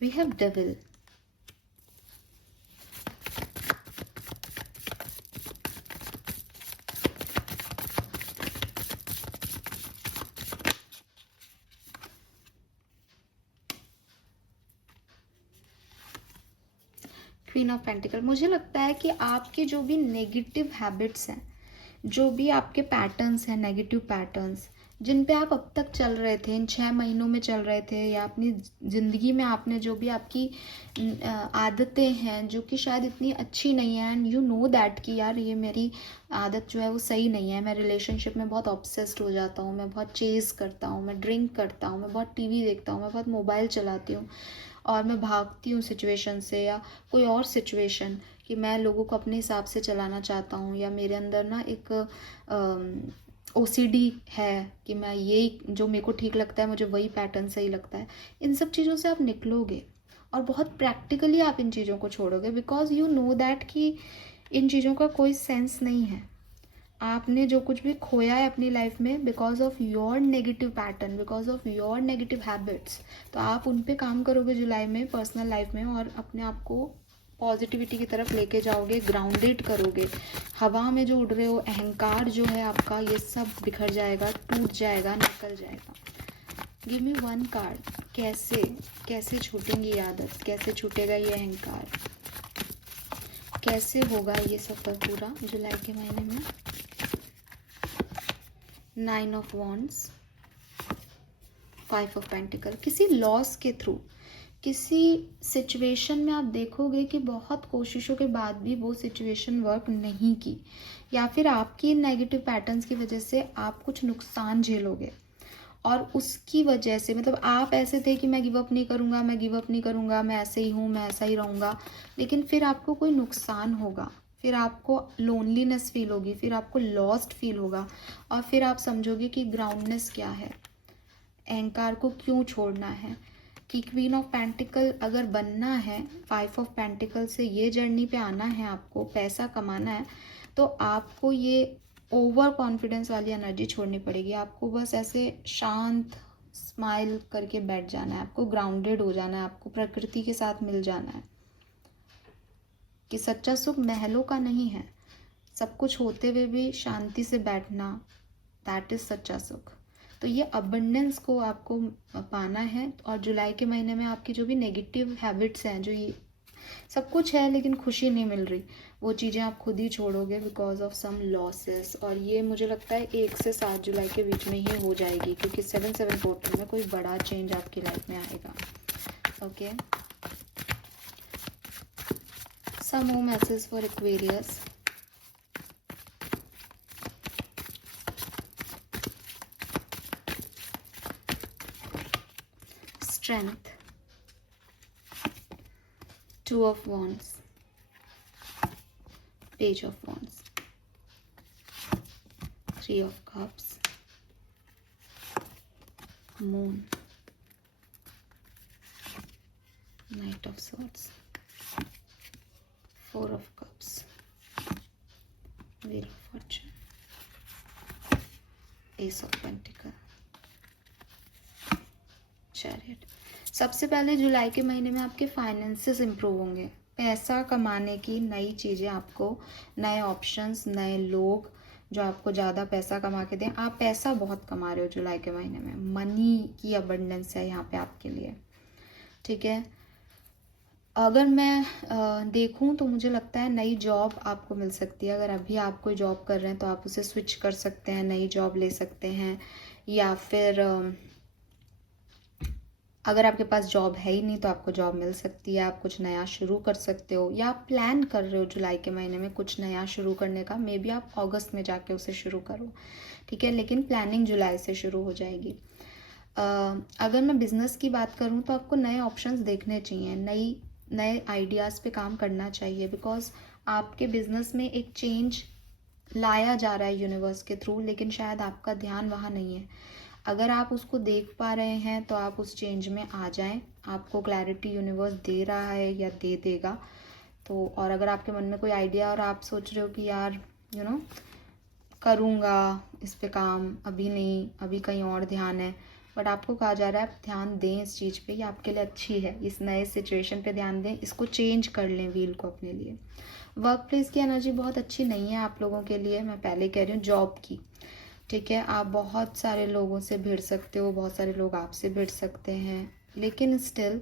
We have Devil. Queen of pentacle. मुझे लगता है कि आपके जो भी नेगेटिव हैबिट्स हैं, जो भी आपके पैटर्न्स हैं, नेगेटिव पैटर्न्स जिन पे आप अब तक चल रहे थे, इन 6 महीनों में चल रहे थे, या अपनी ज़िंदगी में आपने जो भी आपकी आदतें हैं जो कि शायद इतनी अच्छी नहीं है, एंड यू नो दैट कि यार ये मेरी आदत जो है वो सही नहीं है। मैं रिलेशनशिप में बहुत ऑब्सेस्ड हो जाता हूँ, मैं बहुत चेज़ करता हूँ, मैं ड्रिंक करता हूँ, मैं बहुत टीवी देखता हूँ, मैं बहुत मोबाइल चलाती हूँ, और मैं भागती हूँ सिचुएशन से या कोई और सिचुएशन, कि मैं लोगों को अपने हिसाब से चलाना चाहता हूँ, या मेरे अंदर ना एक OCD है कि मैं यही जो मेरे को ठीक लगता है मुझे वही पैटर्न सही लगता है। इन सब चीज़ों से आप निकलोगे और बहुत प्रैक्टिकली आप इन चीज़ों को छोड़ोगे, बिकॉज यू नो दैट कि इन चीज़ों का कोई सेंस नहीं है। आपने जो कुछ भी खोया है अपनी लाइफ में because of your negative pattern, because of your negative habits, तो आप उन पे काम करोगे जुलाई में पर्सनल लाइफ में, और अपने आप को पॉजिटिविटी की तरफ लेके जाओगे, ग्राउंडेड करोगे। हवा में जो उड़ रहे हो, अहंकार जो है आपका, ये सब बिखर जाएगा, टूट जाएगा, निकल जाएगा। Give me 1 card. कैसे कैसे छूटेंगी ये आदत, कैसे छूटेगा ये अहंकार, कैसे होगा ये सफ़र पूरा जुलाई के महीने में। 9 ऑफ वॉन्ड्स, 5 ऑफ पेंटिकल। किसी लॉस के थ्रू, किसी सिचुएशन में आप देखोगे कि बहुत कोशिशों के बाद भी वो सिचुएशन वर्क नहीं की, या फिर आपकी नेगेटिव पैटर्न्स की वजह से आप कुछ नुकसान झेलोगे, और उसकी वजह से मतलब आप ऐसे थे कि मैं गिव अप नहीं करूँगा, मैं गिव अप नहीं करूँगा, मैं ऐसे ही हूँ, मैं ऐसा ही रहूँगा, लेकिन फिर आपको कोई नुकसान होगा, फिर आपको लोनलीनेस फील होगी, फिर आपको लॉस्ट फील होगा, और फिर आप समझोगे कि ग्राउंडनेस क्या है, अहंकार को क्यों छोड़ना है। कि क्वीन ऑफ पेंटिकल अगर बनना है, 5 ऑफ पेंटिकल से ये जर्नी पे आना है, आपको पैसा कमाना है, तो आपको ये ओवर कॉन्फिडेंस वाली एनर्जी छोड़नी पड़ेगी। आपको बस ऐसे शांत स्माइल करके बैठ जाना है, आपको ग्राउंडेड हो जाना है, आपको प्रकृति के साथ मिल जाना है। कि सच्चा सुख महलों का नहीं है, सब कुछ होते हुए भी शांति से बैठना, दैट इज सच्चा सुख। तो ये अबंडेंस को आपको पाना है। और जुलाई के महीने में आपकी जो भी नेगेटिव हैबिट्स हैं, जो ये सब कुछ है लेकिन खुशी नहीं मिल रही, वो चीज़ें आप खुद ही छोड़ोगे बिकॉज ऑफ सम लॉसेस। और ये मुझे लगता है 1 से 7 जुलाई के बीच में ही हो जाएगी, क्योंकि 7/7 पोर्टल में कोई बड़ा चेंज आपकी लाइफ में आएगा। Okay, some more message for Aquarius. Strength, 2 of Wands, Page of Wands, 3 of Cups, Moon, Knight of Swords, 4 of Cups, Wheel of Fortune, Ace of Pentacles, Chariot। सबसे पहले जुलाई के महीने में आपके फाइनेंसेस इंप्रूव होंगे, पैसा कमाने की नई चीज़ें आपको, नए ऑप्शंस, नए लोग जो आपको ज़्यादा पैसा कमा के दें। आप पैसा बहुत कमा रहे हो जुलाई के महीने में, मनी की अबंडेंस है यहाँ पे आपके लिए, ठीक है। अगर मैं देखूँ तो मुझे लगता है नई जॉब आपको मिल सकती है। अगर अभी आप कोई जॉब कर रहे हैं तो आप उसे स्विच कर सकते हैं, नई जॉब ले सकते हैं। या फिर अगर आपके पास जॉब है ही नहीं तो आपको जॉब मिल सकती है, आप कुछ नया शुरू कर सकते हो। या आप प्लान कर रहे हो जुलाई के महीने में कुछ नया शुरू करने का, मे बी आप अगस्त में जाके उसे शुरू करो, ठीक है, लेकिन प्लानिंग जुलाई से शुरू हो जाएगी। अगर मैं बिज़नेस की बात करूँ तो आपको नए ऑप्शंस देखने चाहिए, नए आइडियाज़ पे काम करना चाहिए, बिकॉज आपके बिजनेस में एक चेंज लाया जा रहा है यूनिवर्स के थ्रू, लेकिन शायद आपका ध्यान वहाँ नहीं है। अगर आप उसको देख पा रहे हैं तो आप उस चेंज में आ जाएं, आपको क्लैरिटी यूनिवर्स दे रहा है या दे देगा। तो और अगर आपके मन में कोई आइडिया और आप सोच रहे हो कि यार करूँगा इस पे काम, अभी नहीं, अभी कहीं और ध्यान है, बट आपको कहा जा रहा है आप ध्यान दें इस चीज़ पे, ये आपके लिए अच्छी है, इस नए सिचुएशन पे ध्यान दें, इसको चेंज कर लें व्हील को अपने लिए। वर्क प्लेस की एनर्जी बहुत अच्छी नहीं है आप लोगों के लिए, मैं पहले कह रही हूँ। जॉब की, ठीक है, आप बहुत सारे लोगों से भिड़ सकते हो, बहुत सारे लोग आपसे भिड़ सकते हैं, लेकिन स्टिल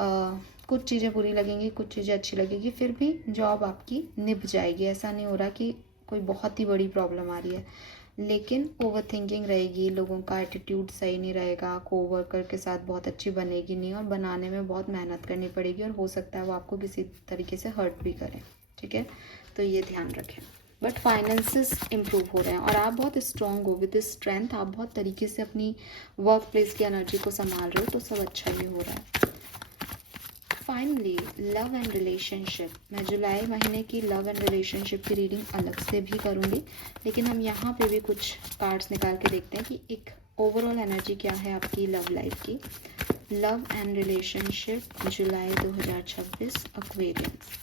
कुछ चीज़ें बुरी लगेंगी, कुछ चीज़ें अच्छी लगेगी, फिर भी जॉब आपकी निभ जाएगी। ऐसा नहीं हो रहा कि कोई बहुत ही बड़ी प्रॉब्लम आ रही है, लेकिन ओवर थिंकिंग रहेगी, लोगों का एटीट्यूड सही नहीं रहेगा, कोवर्कर के साथ बहुत अच्छी बनेगी नहीं, और बनाने में बहुत मेहनत करनी पड़ेगी, और हो सकता है वो आपको किसी तरीके से हर्ट भी करें, ठीक है, तो ये ध्यान रखें। बट फाइनेंसेस इम्प्रूव हो रहे हैं और आप बहुत स्ट्रॉन्ग हो, विद स्ट्रेंथ आप बहुत तरीके से अपनी वर्क प्लेस की एनर्जी को संभाल रहे हो, तो सब अच्छा ही हो रहा है। फाइनली लव एंड रिलेशनशिप, मैं जुलाई महीने की लव एंड रिलेशनशिप की रीडिंग अलग से भी करूँगी, लेकिन हम यहाँ पे भी कुछ कार्ड्स निकाल के देखते हैं कि एक ओवरऑल एनर्जी क्या है आपकी लव लाइफ की। Love and relationship July 2026 Aquarians.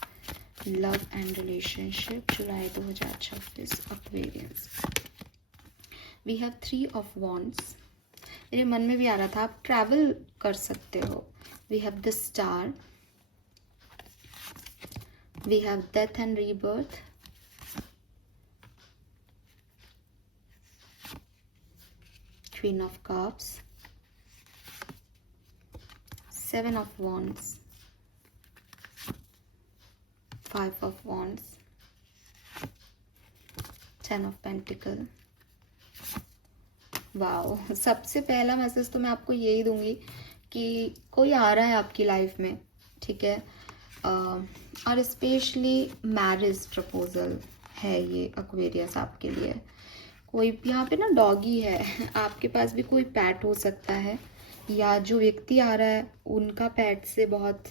Love and relationship July 2026 Aquarians. We have 3 of Wands। मेरे मन में भी आ रहा था आप ट्रैवल कर सकते हो। We have the star, we have death and rebirth, queen of cups, 7 of Wands, 5 of Wands, 10 of Pentacles। Wow, सबसे पहला मैसेज तो मैं आपको यही दूंगी कि कोई आ रहा है आपकी लाइफ में, ठीक है, और स्पेशली मैरिज प्रपोजल है ये एक्वेरियस आपके लिए। कोई यहाँ पे ना डॉगी है, आपके पास भी कोई पैट हो सकता है, या जो व्यक्ति आ रहा है उनका पैट से बहुत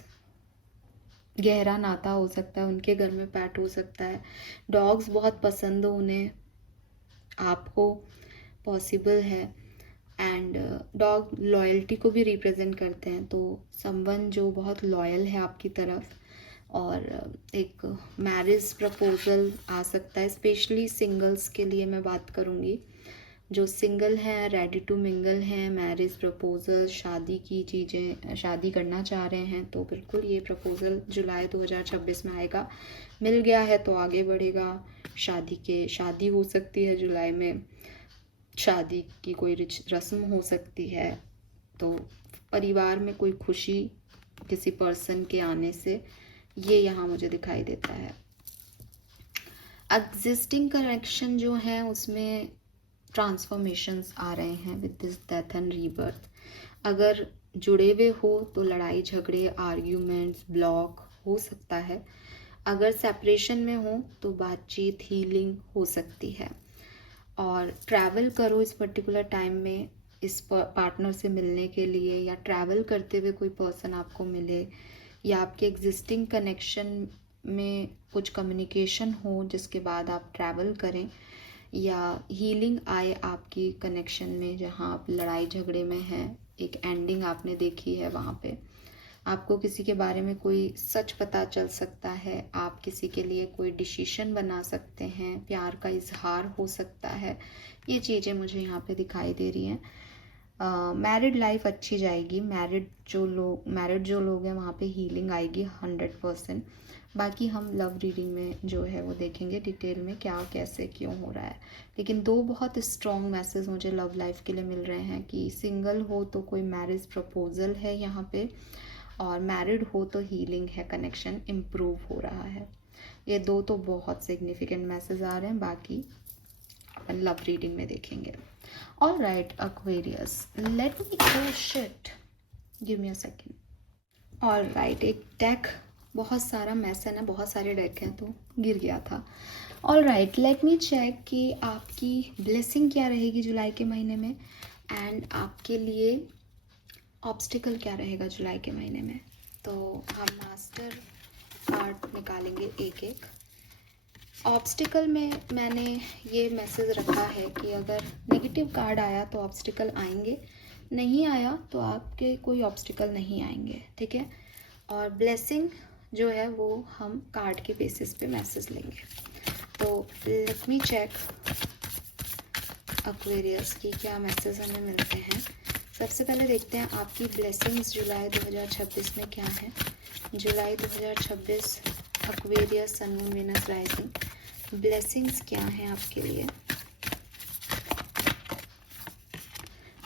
गहरा नाता हो सकता है, उनके घर में पैट हो सकता है, डॉग्स बहुत पसंद हो उन्हें, आपको पॉसिबल है। एंड डॉग लॉयल्टी को भी रिप्रेजेंट करते हैं, तो समवन जो बहुत लॉयल है आपकी तरफ, और एक मैरिज प्रपोजल आ सकता है, स्पेशली सिंगल्स के लिए मैं बात करूँगी। जो सिंगल हैं, रेडी टू मिंगल हैं, मैरिज प्रपोजल, शादी की चीज़ें, शादी करना चाह रहे हैं, तो बिल्कुल ये प्रपोजल जुलाई 2026 में आएगा। मिल गया है तो आगे बढ़ेगा। शादी हो सकती है जुलाई में, शादी की कोई रस्म हो सकती है, तो परिवार में कोई खुशी किसी पर्सन के आने से, ये यहाँ मुझे दिखाई देता है। एग्जिस्टिंग कनेक्शन जो है उसमें ट्रांसफॉर्मेशंस आ रहे हैं with this death and rebirth. अगर जुड़े हुए हो तो लड़ाई झगड़े, आर्ग्यूमेंट्स, ब्लॉक हो सकता है। अगर सेपरेशन में हो तो बातचीत, हीलिंग हो सकती है। और ट्रैवल करो इस पर्टिकुलर टाइम में इस पार्टनर से मिलने के लिए, या ट्रैवल करते हुए कोई पर्सन आपको मिले, या आपके एग्जिस्टिंग कनेक्शन में कुछ कम्युनिकेशन हो जिसके बाद आप ट्रैवल करें, या हीलिंग आए आपकी कनेक्शन में जहाँ आप लड़ाई झगड़े में हैं, एक एंडिंग आपने देखी है, वहाँ पे आपको किसी के बारे में कोई सच पता चल सकता है, आप किसी के लिए कोई डिसीजन बना सकते हैं, प्यार का इजहार हो सकता है। ये चीज़ें मुझे यहाँ पे दिखाई दे रही हैं। मैरिड लाइफ अच्छी जाएगी। मैरिड जो लोग हैं वहाँ पे हीलिंग आएगी 100%। बाकी हम लव रीडिंग में जो है वो देखेंगे डिटेल में क्या कैसे क्यों हो रहा है। लेकिन दो बहुत स्ट्रॉन्ग मैसेज मुझे लव लाइफ के लिए मिल रहे हैं कि सिंगल हो तो कोई मैरिज प्रपोजल है यहाँ पे, और मैरिड हो तो हीलिंग है, कनेक्शन इम्प्रूव हो रहा है। ये दो तो बहुत सिग्निफिकेंट मैसेज आ रहे हैं, बाकी अपन लव रीडिंग में देखेंगे। All right, Aquarius, let me, oh shit, give me a second. All right, एक डेक, बहुत सारा मैस है ना, बहुत सारे डेक हैं तो गिर गया था। All right, let me check कि आपकी ब्लेसिंग क्या रहेगी जुलाई के महीने में, एंड आपके लिए ऑब्स्टिकल क्या रहेगा जुलाई के महीने में। तो हम मास्टर कार्ड निकालेंगे एक एक। ऑब्स्टिकल में मैंने ये मैसेज रखा है कि अगर नेगेटिव कार्ड आया तो ऑब्स्टिकल आएंगे, नहीं आया तो आपके कोई ऑब्स्टिकल नहीं आएंगे, ठीक है। और ब्लेसिंग जो है वो हम कार्ड के बेसिस पे मैसेज लेंगे। तो लेट मी चेक एक्वेरियस की क्या मैसेज हमें मिलते हैं। सबसे पहले देखते हैं आपकी ब्लेसिंग्स जुलाई 2026 में क्या है। जुलाई 2026 Aquarius sun moon Venus rising, blessings क्या हैं आपके लिए।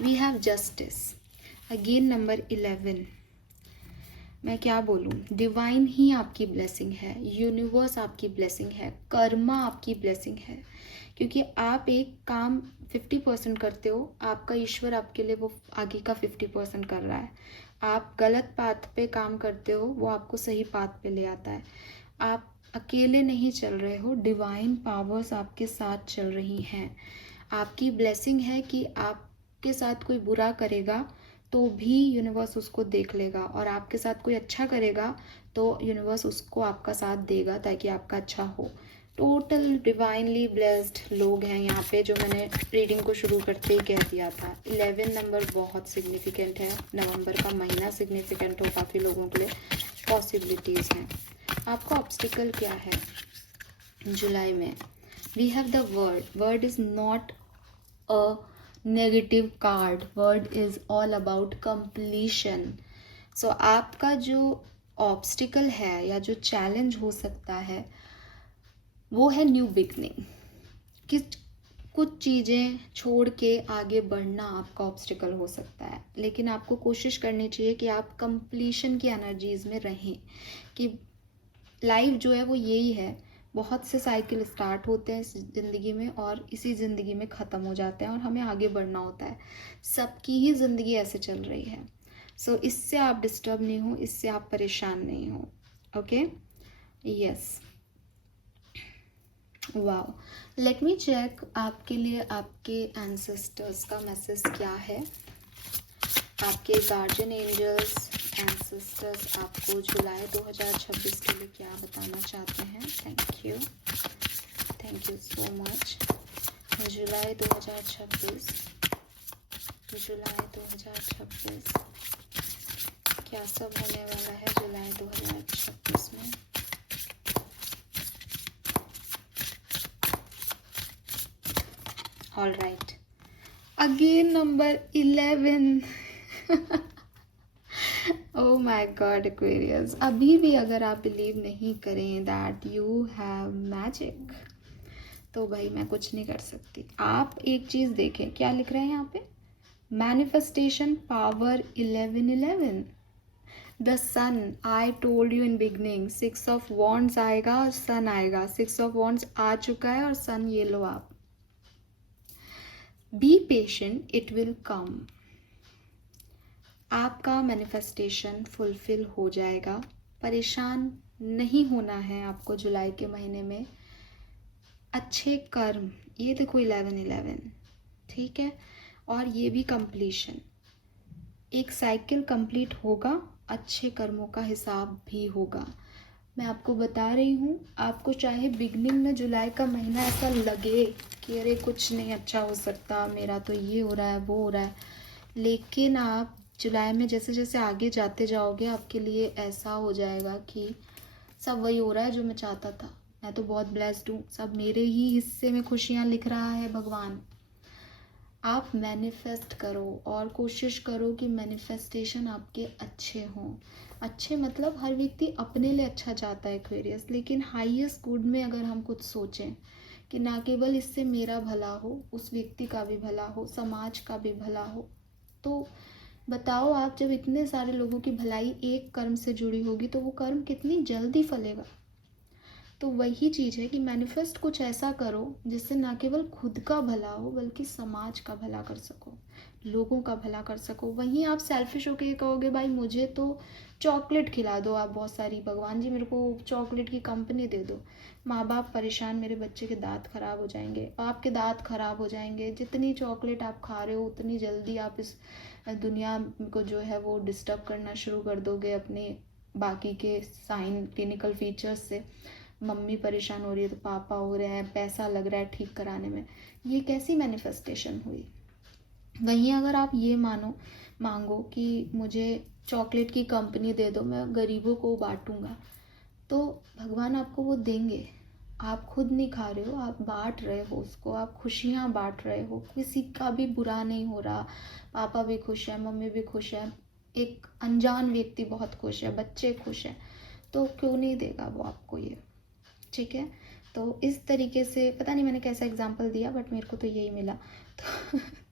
We have justice, again number 11। मैं क्या बोलूँ, डिवाइन ही आपकी ब्लेसिंग है, यूनिवर्स आपकी ब्लेसिंग है, कर्मा आपकी ब्लेसिंग है, क्योंकि आप एक काम 50% करते हो, आपका ईश्वर आपके लिए वो आगे का 50% कर रहा है। आप गलत पाथ पे काम करते हो, वो आपको सही पाथ पे ले आता है। आप अकेले नहीं चल रहे हो, डिवाइन पावर्स आपके साथ चल रही हैं। आपकी ब्लेसिंग है कि आपके साथ कोई बुरा करेगा तो भी यूनिवर्स उसको देख लेगा, और आपके साथ कोई अच्छा करेगा तो यूनिवर्स उसको आपका साथ देगा ताकि आपका अच्छा हो। टोटल डिवाइनली ब्लेस्ड लोग हैं यहाँ पे, जो मैंने रीडिंग को शुरू करते ही कह दिया था। 11 नंबर बहुत सिग्निफिकेंट है, नवंबर का महीना सिग्निफिकेंट हो काफ़ी लोगों के लिए, पॉसिबिलिटीज़ हैं। आपका ऑब्स्टिकल क्या है जुलाई में। We have the word is not a negative card, word is all about completion. So आपका जो ऑब्स्टिकल है या जो चैलेंज हो सकता है वो है न्यू बिगनिंग। कुछ चीज़ें छोड़ के आगे बढ़ना आपका ऑब्स्टिकल हो सकता है, लेकिन आपको कोशिश करनी चाहिए कि आप कंप्लीशन की एनर्जीज में रहें। कि लाइफ जो है वो यही है, बहुत से साइकिल स्टार्ट होते हैं इस ज़िंदगी में और इसी ज़िंदगी में ख़त्म हो जाते हैं, और हमें आगे बढ़ना होता है। सबकी ही ज़िंदगी ऐसे चल रही है। सो इससे आप डिस्टर्ब नहीं हो, इससे आप परेशान नहीं हो। Okay, yes, wow. Let me check आपके लिए आपके एंसेस्टर्स का मैसेज क्या है। आपके गार्जियन एंजल्स, एंसेस्टर्स आपको जुलाई 2026 के लिए क्या बताना चाहते हैं। Thank you so much. जुलाई 2026 क्या सब होने वाला है जुलाई 2026 में। All right, again number 11। Oh my God Aquarius, अभी भी अगर आप बिलीव नहीं करें दैट यू हैव मैजिक, तो भाई मैं कुछ नहीं कर सकती। आप एक चीज़ देखें, क्या लिख रहे हैं यहाँ पे, manifestation power 1111। The sun, I told you in beginning, 6 of wands आएगा और सन आएगा। 6 ऑफ वॉन्ड्स आ चुका है और सन ये लो आप। Be patient, it will come. आपका मैनिफेस्टेशन फुलफिल हो जाएगा। परेशान नहीं होना है आपको जुलाई के महीने में। अच्छे कर्म, ये देखो 1111, ठीक है, और ये भी कंप्लीशन, एक साइकिल कंप्लीट होगा, अच्छे कर्मों का हिसाब भी होगा। मैं आपको बता रही हूँ, आपको चाहे बिगनिंग में जुलाई का महीना ऐसा लगे कि अरे कुछ नहीं अच्छा हो सकता, मेरा तो ये हो रहा है वो हो रहा है, लेकिन आप जुलाई में जैसे जैसे आगे जाते जाओगे आपके लिए ऐसा हो जाएगा कि सब वही हो रहा है जो मैं चाहता था। मैं तो बहुत ब्लेस्ड हूँ, सब मेरे ही हिस्से में खुशियाँ लिख रहा है भगवान। आप मैनिफेस्ट करो और कोशिश करो कि मैनिफेस्टेशन आपके अच्छे हों। अच्छे मतलब हर व्यक्ति अपने लिए अच्छा चाहता है एक्वेरियस, लेकिन हाईएस्ट गुड में अगर हम कुछ सोचें कि ना केवल इससे मेरा भला हो, उस व्यक्ति का भी भला हो, समाज का भी भला हो, तो बताओ आप, जब इतने सारे लोगों की भलाई एक कर्म से जुड़ी होगी तो वो कर्म कितनी जल्दी फलेगा। तो वही चीज़ है कि मैनिफेस्ट कुछ ऐसा करो जिससे ना केवल खुद का भला हो बल्कि समाज का भला कर सको, लोगों का भला कर सको। वहीं आप सेल्फिश होकर ये कहोगे भाई मुझे तो चॉकलेट खिला दो आप बहुत सारी, भगवान जी मेरे को चॉकलेट की कंपनी दे दो। माँ बाप परेशान, मेरे बच्चे के दांत खराब हो जाएंगे, आपके दांत खराब हो जाएंगे। जितनी चॉकलेट आप खा रहे हो उतनी जल्दी आप इस दुनिया को जो है वो डिस्टर्ब करना शुरू कर दोगे अपने बाकी के साइन क्लिनिकल फीचर्स से। मम्मी परेशान हो रही है तो पापा हो रहे हैं, पैसा लग रहा है ठीक कराने में। ये कैसी मैनिफेस्टेशन हुई। वहीं अगर आप ये मांगो कि मुझे चॉकलेट की कंपनी दे दो, मैं गरीबों को बांटूंगा, तो भगवान आपको वो देंगे। आप खुद नहीं खा रहे हो, आप बांट रहे हो उसको, आप खुशियाँ बांट रहे हो, किसी का भी बुरा नहीं हो रहा। पापा भी खुश है, मम्मी भी खुश है, एक अनजान व्यक्ति बहुत खुश है, बच्चे खुश हैं, तो क्यों नहीं देगा वो आपको ये, ठीक है। तो इस तरीके से, पता नहीं मैंने कैसा एग्जाम्पल दिया बट मेरे को तो यही मिला।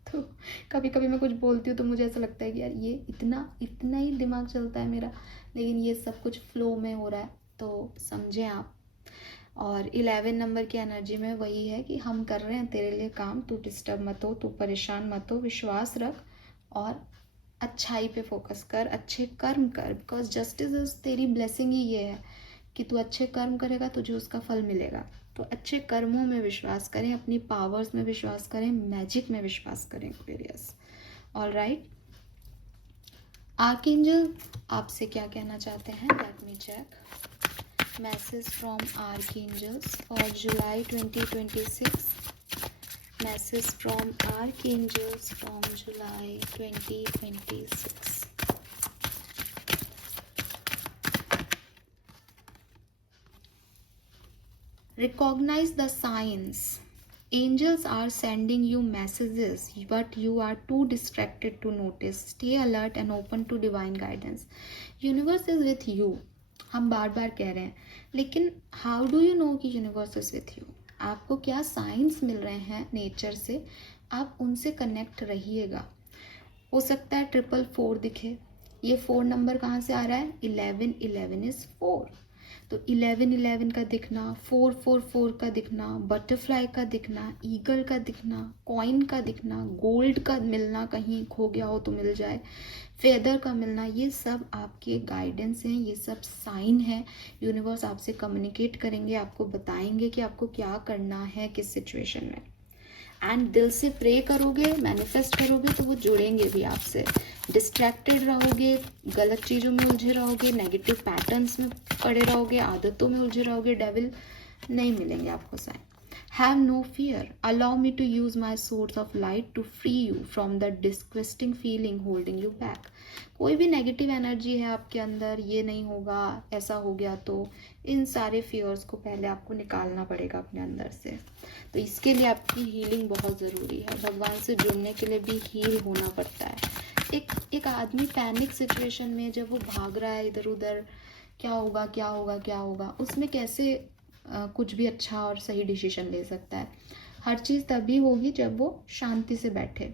तो कभी कभी मैं कुछ बोलती हूँ तो मुझे ऐसा लगता है कि यार ये इतना ही दिमाग चलता है मेरा, लेकिन ये सब कुछ फ्लो में हो रहा है, तो समझें आप। और 11 नंबर की एनर्जी में वही है कि हम कर रहे हैं तेरे लिए काम, तू डिस्टर्ब मत हो, तू परेशान मत हो, विश्वास रख और अच्छाई पे फोकस कर, अच्छे कर्म कर, बिकॉज जस्टिस तेरी ब्लेसिंग ही ये है कि तू अच्छे कर्म करेगा तुझे उसका फल मिलेगा। तो अच्छे कर्मों में विश्वास करें, अपनी पावर्स में विश्वास करें, मैजिक में विश्वास करें एक्वेरियस। ऑल राइट, आर्कएंजल आपसे क्या कहना चाहते हैं, let me check. Message from archangels for July 2026। Message from archangels from July 2026। Recognize the signs. Angels are sending you messages, but you are too distracted to notice. Stay alert and open to divine guidance. Universe is with you. हम बार बार कह रहे हैं, लेकिन how do you know कि universe is with you? आपको क्या science मिल रहे हैं नेचर से, आप उनसे कनेक्ट रहिएगा। हो सकता है 444 दिखे, ये 4 नंबर कहाँ से आ रहा है, 11 इज 4, तो 11 का दिखना, 444 का दिखना, बटरफ्लाई का दिखना, ईगल का दिखना, कॉइन का दिखना, गोल्ड का मिलना, कहीं खो गया हो तो मिल जाए, फेदर का मिलना, ये सब आपके गाइडेंस हैं, ये सब साइन है। यूनिवर्स आपसे कम्युनिकेट करेंगे, आपको बताएंगे कि आपको क्या करना है किस सिचुएशन में। एंड दिल से प्रे करोगे, मैनिफेस्ट करोगे तो वो जुड़ेंगे भी आपसे। डिस्ट्रैक्टेड रहोगे, गलत चीज़ों में उलझे रहोगे, नेगेटिव पैटर्न्स में पड़े रहोगे, आदतों में उलझे रहोगे, डेविल नहीं मिलेंगे आपको sign. Have no fear, allow me to use my source of light to free you from the disgusting feeling holding you back. कोई भी नेगेटिव एनर्जी है आपके अंदर, ये नहीं होगा, ऐसा हो गया, तो इन सारे फियर्स को पहले आपको निकालना पड़ेगा अपने अंदर से। तो इसके लिए आपकी हीलिंग बहुत ज़रूरी है। भगवान से जुड़ने के लिए भी हील होना पड़ता है। एक आदमी पैनिक सिचुएशन में जब वो भाग रहा है इधर उधर, क्या होगा क्या होगा क्या होगा, उसमें कैसे कुछ भी अच्छा और सही डिसीजन ले सकता है। हर चीज़ तभी होगी जब वो शांति से बैठे।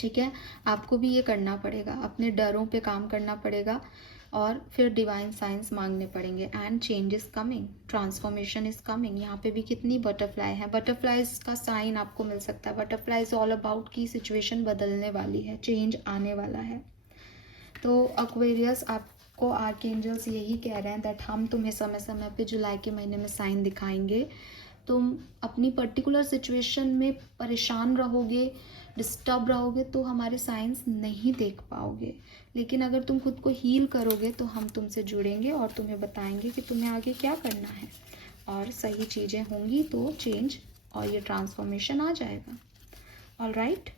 ठीक है, आपको भी ये करना पड़ेगा, अपने डरों पे काम करना पड़ेगा और फिर डिवाइन साइंस मांगने पड़ेंगे। And change is coming, transformation is coming. यहाँ पे भी कितनी बटरफ्लाई है, बटरफ्लाइज का साइन आपको मिल सकता है। बटरफ्लाई इज ऑल अबाउट की सिचुएशन बदलने वाली है, चेंज आने वाला है। तो एक्वेरियस, आपको आर्कएंजल्स यही कह रहे हैं दैट हम तुम्हें समय समय पे जुलाई के महीने में साइन दिखाएंगे। तुम अपनी पर्टिकुलर सिचुएशन में परेशान रहोगे, डिस्टर्ब रहोगे, तो हमारे साइंस नहीं देख पाओगे। लेकिन अगर तुम खुद को हील करोगे तो हम तुमसे जुड़ेंगे और तुम्हें बताएंगे कि तुम्हें आगे क्या करना है, और सही चीज़ें होंगी तो चेंज और ये ट्रांसफॉर्मेशन आ जाएगा। All right,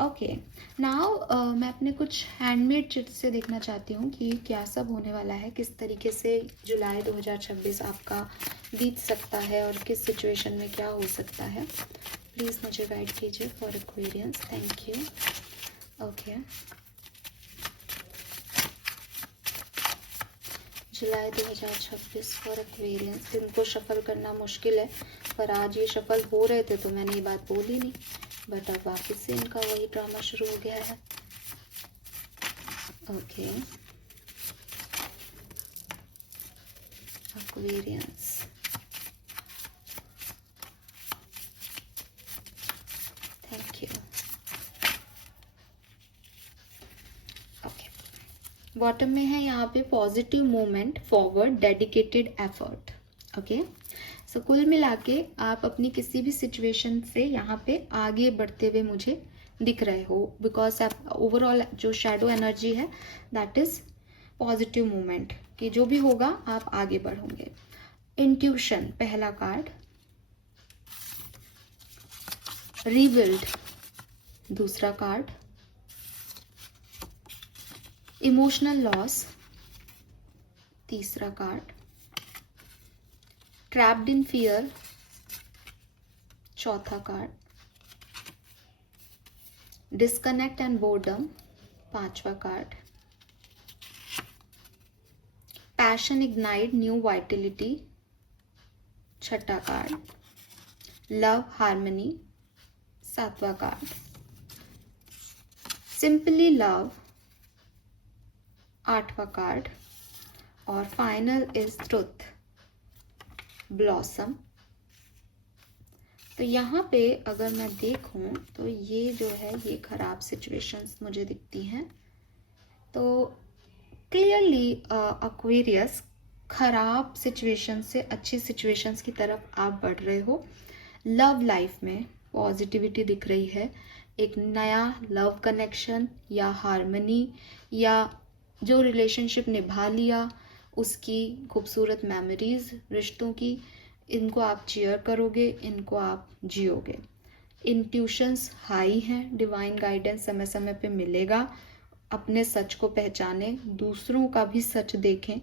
okay. नाउ मैं अपने कुछ हैंडमेड चिट्स से देखना चाहती हूँ कि क्या सब होने वाला है, किस तरीके से जुलाई 2026 आपका बीत सकता है और किस सिचुएशन में क्या हो सकता है। प्लीज़ मुझे गाइड कीजिए for Aquarians, thank you. Okay, July 2026 for Aquarians. इनको शफल करना मुश्किल है, पर आज ये शफल हो रहे थे तो मैंने ये बात बोली नहीं, बट अब वापस से इनका वही ड्रामा शुरू हो गया है। Okay, Aquarians, thank you. Okay, bottom में है यहाँ पे positive movement forward, dedicated effort. Okay, so कुल मिला के आप अपनी किसी भी सिचुएशन से यहाँ पे आगे बढ़ते हुए मुझे दिख रहे हो, बिकॉज आप ओवरऑल जो शैडो एनर्जी है दैट इज पॉजिटिव मूवमेंट, कि जो भी होगा आप आगे बढ़ोगे। इंट्यूशन पहला कार्ड, रीबिल्ड दूसरा कार्ड, इमोशनल लॉस तीसरा कार्ड, ट्रैप्ड इन फियर चौथा कार्ड, डिस्कनेक्ट एंड बोर्डम पांचवा card, passion ignite new Vitality छठा कार्ड, लव हार्मनी सातवां कार्ड, सिंपली लव आठवां कार्ड, और फाइनल इज ट्रुथ ब्लॉसम। तो यहाँ पे अगर मैं देखूं तो ये जो है ये खराब सिचुएशंस मुझे दिखती हैं। तो क्लियरली एक्वेरियस, खराब सिचुएशन से अच्छी सिचुएशंस की तरफ आप बढ़ रहे हो। लव लाइफ में पॉजिटिविटी दिख रही है, एक नया लव कनेक्शन या हार्मनी, या जो रिलेशनशिप निभा लिया उसकी खूबसूरत मेमोरीज रिश्तों की, इनको आप चीयर करोगे, इनको आप जियोगे। इंट्यूशंस हाई हैं, डिवाइन गाइडेंस समय समय पे मिलेगा। अपने सच को पहचाने, दूसरों का भी सच देखें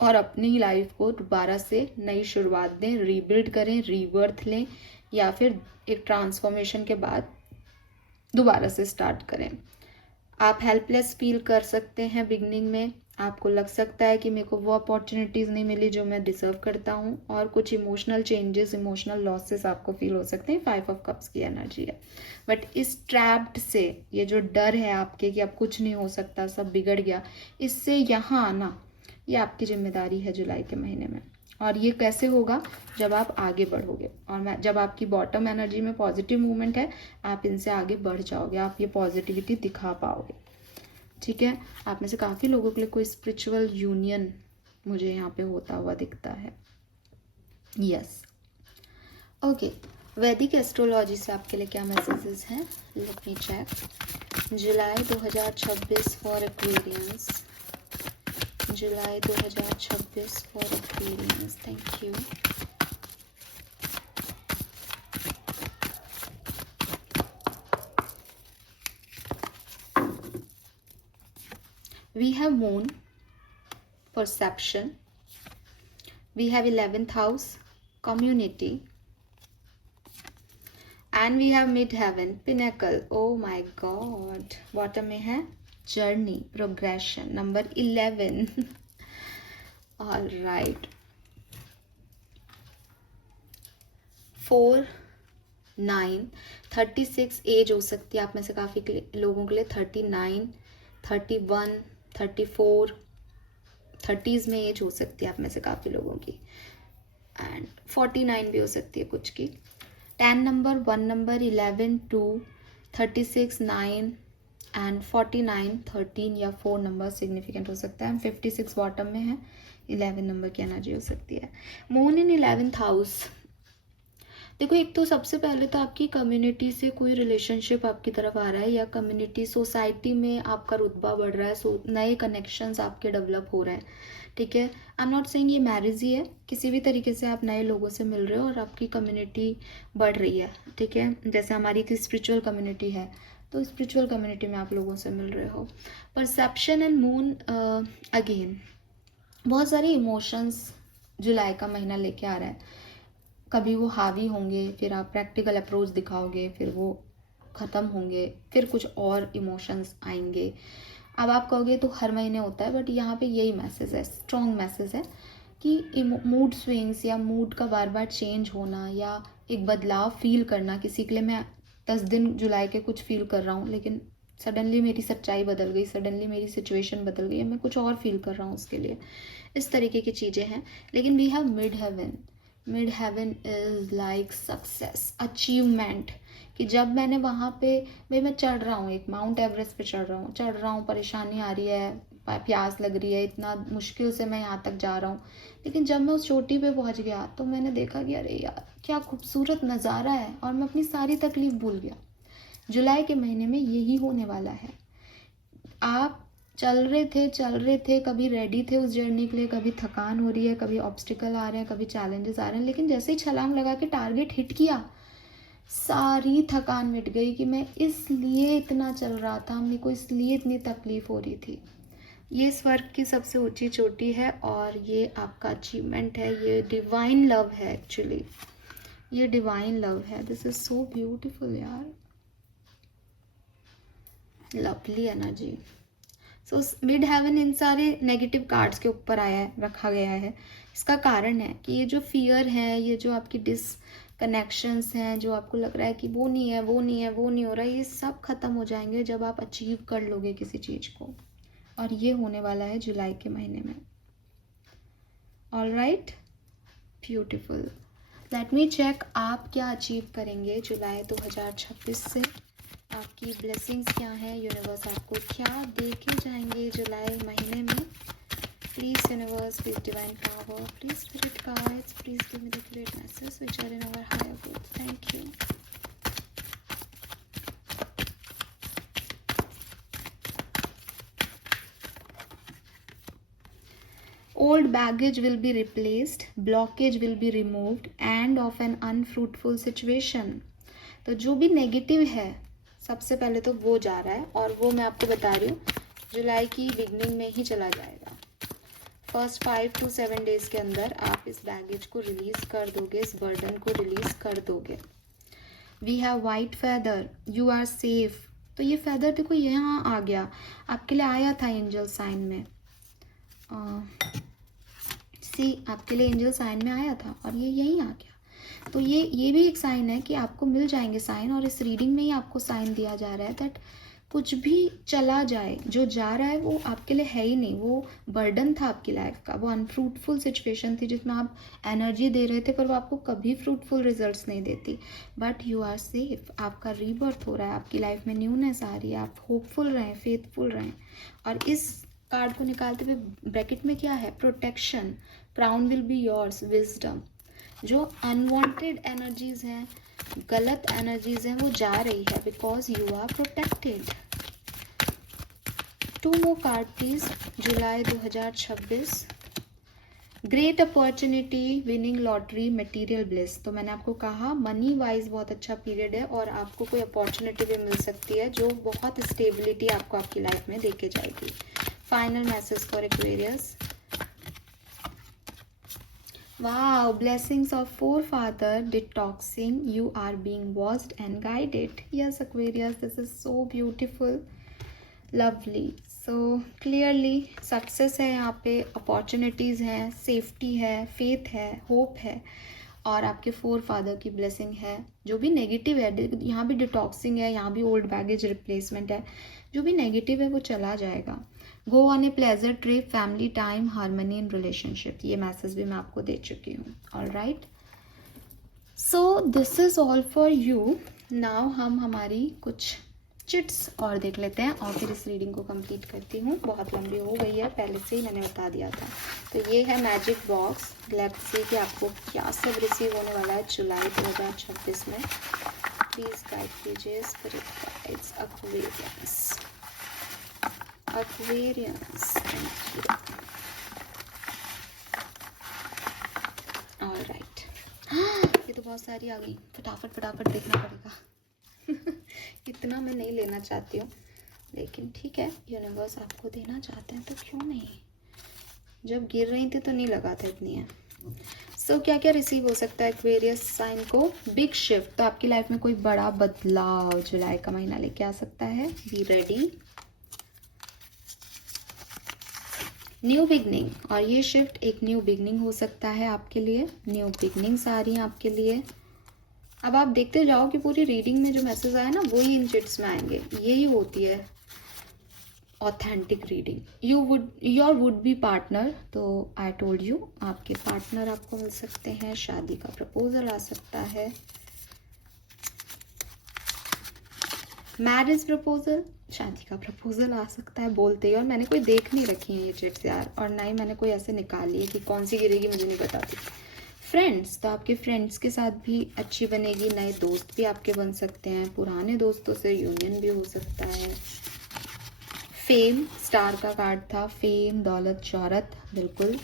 और अपनी लाइफ को दोबारा से नई शुरुआत दें, रीबिल्ड करें, रीबर्थ लें, या फिर एक ट्रांसफॉर्मेशन के बाद दोबारा से स्टार्ट करें। आप हेल्पलेस फील कर सकते हैं बिगनिंग में, आपको लग सकता है कि मेरे को वो अपॉर्चुनिटीज़ नहीं मिली जो मैं डिजर्व करता हूँ, और कुछ इमोशनल चेंजेस, इमोशनल लॉसेस आपको फील हो सकते हैं। 5 ऑफ कप्स की एनर्जी है। बट इस ट्रैप्ड से, ये जो डर है आपके कि अब कुछ नहीं हो सकता, सब बिगड़ गया, इससे यहाँ आना ये आपकी जिम्मेदारी है जुलाई के महीने में। और ये कैसे होगा, जब आप आगे बढ़ोगे, और जब आपकी बॉटम एनर्जी में पॉजिटिव मूवमेंट है, आप इनसे आगे बढ़ जाओगे, आप ये पॉजिटिविटी दिखा पाओगे। ठीक है, आप में से काफ़ी लोगों के लिए कोई स्पिरिचुअल यूनियन मुझे यहाँ पे होता हुआ दिखता है। Yes, okay. वैदिक एस्ट्रोलॉजी से आपके लिए क्या मैसेजेस हैं, let me check. July 2026 for Aquarians, July 2026 for Aquarians, thank you. we have moon, perception, we have 11th house, community, and we have midheaven, pinnacle. Oh my god, bottom में है journey, progression, number 11. all right, 4 9 36 as हो सकती है आप में से काफ़ी लोगों के लिए, 39 31 34 30s में एज हो सकती है आप में से काफ़ी लोगों की, एंड 49 भी हो सकती है कुछ की. 10 नंबर, 1 नंबर, 11 2 36 9 एंड 49 13 या 4 नंबर सिग्निफिकेंट हो सकता है. 56 बॉटम में है, 11 नंबर की एनर्जी हो सकती है. Moon in 11th house. देखो, एक तो सबसे पहले तो आपकी कम्युनिटी से कोई रिलेशनशिप आपकी तरफ आ रहा है, या कम्युनिटी सोसाइटी में आपका रुतबा बढ़ रहा है, नए कनेक्शंस आपके डेवलप हो रहे हैं. ठीक है, आई एम नॉट सेइंग ये मैरिज ही है, किसी भी तरीके से आप नए लोगों से मिल रहे हो और आपकी कम्युनिटी बढ़ रही है. ठीक है, जैसे हमारी एक स्पिरिचुअल कम्युनिटी है, तो स्पिरिचुअल कम्युनिटी में आप लोगों से मिल रहे हो. परसेप्शन एंड मून, अगेन बहुत सारे इमोशंस जुलाई का महीना लेके आ रहा है. कभी वो हावी होंगे, फिर आप प्रैक्टिकल अप्रोच दिखाओगे, फिर वो ख़त्म होंगे, फिर कुछ और इमोशंस आएंगे. अब आप कहोगे तो हर महीने होता है, बट यहाँ पे यही मैसेज है, स्ट्रॉन्ग मैसेज है कि मूड स्विंग्स या मूड का बार बार चेंज होना या एक बदलाव फील करना. किसी के लिए मैं 10 दिन जुलाई के कुछ फील कर रहा हूँ, लेकिन सडनली मेरी सच्चाई बदल गई, सडनली मेरी सिचुएशन बदल गई, मैं कुछ और फील कर रहा हूँ उसके लिए. इस तरीके की चीज़ें हैं. लेकिन we have mid heaven. Mid heaven is like success, achievement. कि जब मैंने वहाँ पे, भाई मैं चढ़ रहा हूँ, एक माउंट एवरेस्ट पे चढ़ रहा हूँ, परेशानी आ रही है, प्यास लग रही है, इतना मुश्किल से मैं यहाँ तक जा रहा हूँ, लेकिन जब मैं उस चोटी पे पहुँच गया तो मैंने देखा कि अरे यार क्या खूबसूरत नज़ारा है, और मैं अपनी सारी तकलीफ भूल गया. जुलाई के महीने में यही होने वाला है. आप चल रहे थे, कभी रेडी थे उस जर्नी के लिए, कभी थकान हो रही है, कभी ऑब्स्टिकल आ रहे हैं, कभी चैलेंजेस आ रहे हैं, लेकिन जैसे ही छलांग लगा के टारगेट हिट किया, सारी थकान मिट गई कि मैं इसलिए इतना चल रहा था, मेरे को इसलिए इतनी तकलीफ हो रही थी. ये स्वर्ग की सबसे ऊंची चोटी है और ये आपका अचीवमेंट है. ये डिवाइन लव है, एक्चुअली ये डिवाइन लव है. दिस इज सो ब्यूटिफुल यार, lovely energy. So mid heaven in सारे नेगेटिव कार्ड्स के ऊपर आया है, रखा गया है. इसका कारण है कि ये जो फियर है, ये जो आपकी डिसकनेक्शंस हैं, जो आपको लग रहा है कि वो नहीं है, वो नहीं है, वो नहीं हो रहा है, ये सब खत्म हो जाएंगे जब आप अचीव कर लोगे किसी चीज़ को. और ये होने वाला है जुलाई के महीने में. All right, beautiful. Let me check आप क्या अचीव करेंगे जुलाई 2026 से. आपकी ब्लेसिंग्स क्या हैं, यूनिवर्स आपको क्या दे के जाएंगे जुलाई महीने में. Please universe, please divine power, please spirit guides, please give me the great message which are in our higher good. Thank you. Old baggage will be replaced, blockage will be removed, and of an unfruitful situation. तो जो भी negative है सबसे पहले तो वो जा रहा है, और वो मैं आपको बता रही हूँ जुलाई की बिगनिंग में ही चला जाएगा. फर्स्ट 5 to 7 डेज के अंदर आप इस बैगेज को रिलीज कर दोगे, इस बर्डन को रिलीज कर दोगे. We have white feather, you are safe. तो ये फेदर देखो यहाँ आ गया, आपके लिए आया था एंजल साइन में. आपके लिए एंजल साइन में आया था और ये यहीं आ गया. तो ये भी एक साइन है कि आपको मिल जाएंगे साइन, और इस रीडिंग में ही आपको साइन दिया जा रहा है दैट कुछ भी चला जाए, जो जा रहा है वो आपके लिए है ही नहीं, वो बर्डन था आपकी लाइफ का, वो अनफ्रूटफुल सिचुएशन थी जिसमें आप एनर्जी दे रहे थे पर वो आपको कभी फ्रूटफुल रिजल्ट्स नहीं देती. बट यू आर सेफ, आपका रीबर्थ हो रहा है, आपकी लाइफ में न्यूनेस आ रही है, आप होपफुल रहें, फेथफुल रहें. और इस कार्ड को निकालते हुए ब्रैकेट में क्या है, protection, crown will be yours, wisdom. जो अनवांटेड एनर्जीज हैं, गलत एनर्जीज हैं, वो जा रही है because you are protected. 2 more card please. July 2026. Great opportunity, winning lottery, material bliss. तो मैंने आपको कहा मनी वाइज बहुत अच्छा पीरियड है और आपको कोई अपॉर्चुनिटी भी मिल सकती है जो बहुत स्टेबिलिटी आपको आपकी लाइफ में देके जाएगी. Final message for Aquarius. Wow, blessings of forefather detoxing. You are being watched and guided. Yes, Aquarius, this is so beautiful. Lovely. So clearly success है यहाँ पे, अपॉर्चुनिटीज़ हैं, सेफ्टी है, फेथ है, होप है, और आपके फोर फादर की ब्लेसिंग है. जो भी नेगेटिव है, यहाँ भी डिटॉक्सिंग है, यहाँ भी ओल्ड बैगेज रिप्लेसमेंट है. जो भी नेगेटिव है वो चला जाएगा. Go on a pleasure trip, family time, harmony in relationship. ये मैसेज भी मैं आपको दे चुकी हूँ. All right, so this is all for you. Now हम हमारी कुछ चिट्स और देख लेते हैं और फिर इस रीडिंग को कंप्लीट करती हूँ. बहुत लंबी हो गई है, पहले से ही मैंने बता दिया था. तो ये है मैजिक बॉक्स. लेट्स सी कि आपको क्या सब रिसीव होने वाला है जुलाई 2026 में. प्लीज गाइड कीजिए spirit guides. Aquarians, Aquarians. Alright, ये तो बहुत सारी आ गई. फटाफट फटाफट देखना पड़ेगा. इतना मैं नहीं लेना चाहती हूँ, लेकिन ठीक है, यूनिवर्स आपको देना चाहते हैं तो क्यों नहीं. जब गिर रही थी तो नहीं लगा था इतनी है. सो क्या क्या रिसीव हो सकता है एक्वेरियस साइन को. बिग शिफ्ट, तो आपकी लाइफ में कोई बड़ा बदलाव जुलाई का महीना लेके आ सकता है. Be ready. न्यू बिगनिंग, और ये शिफ्ट एक न्यू बिगनिंग हो सकता है आपके लिए. न्यू बिगनिंग्स आ रही हैं आपके लिए. अब आप देखते जाओ कि पूरी रीडिंग में जो मैसेज आया ना वही इन चिट्स में आएंगे. यही होती है authentic reading. Your would be partner, तो आई टोल्ड यू, आपके पार्टनर आपको मिल सकते हैं. शादी का प्रपोजल आ सकता है. मैरिज प्रपोजल, शादी का प्रपोजल आ सकता है बोलते ही. और मैंने कोई देख नहीं रखी है ये चिट्स यार, और ना ही मैंने कोई ऐसे निकाली है कि कौन सी गिरेगी मुझे नहीं बताती. फ्रेंड्स, तो आपके फ्रेंड्स के साथ भी अच्छी बनेगी. नए दोस्त भी आपके बन सकते हैं. पुराने दोस्तों से यूनियन भी हो सकता है. फेम, स्टार का कार्ड था. फेम, दौलत, शोहरत, बिल्कुल.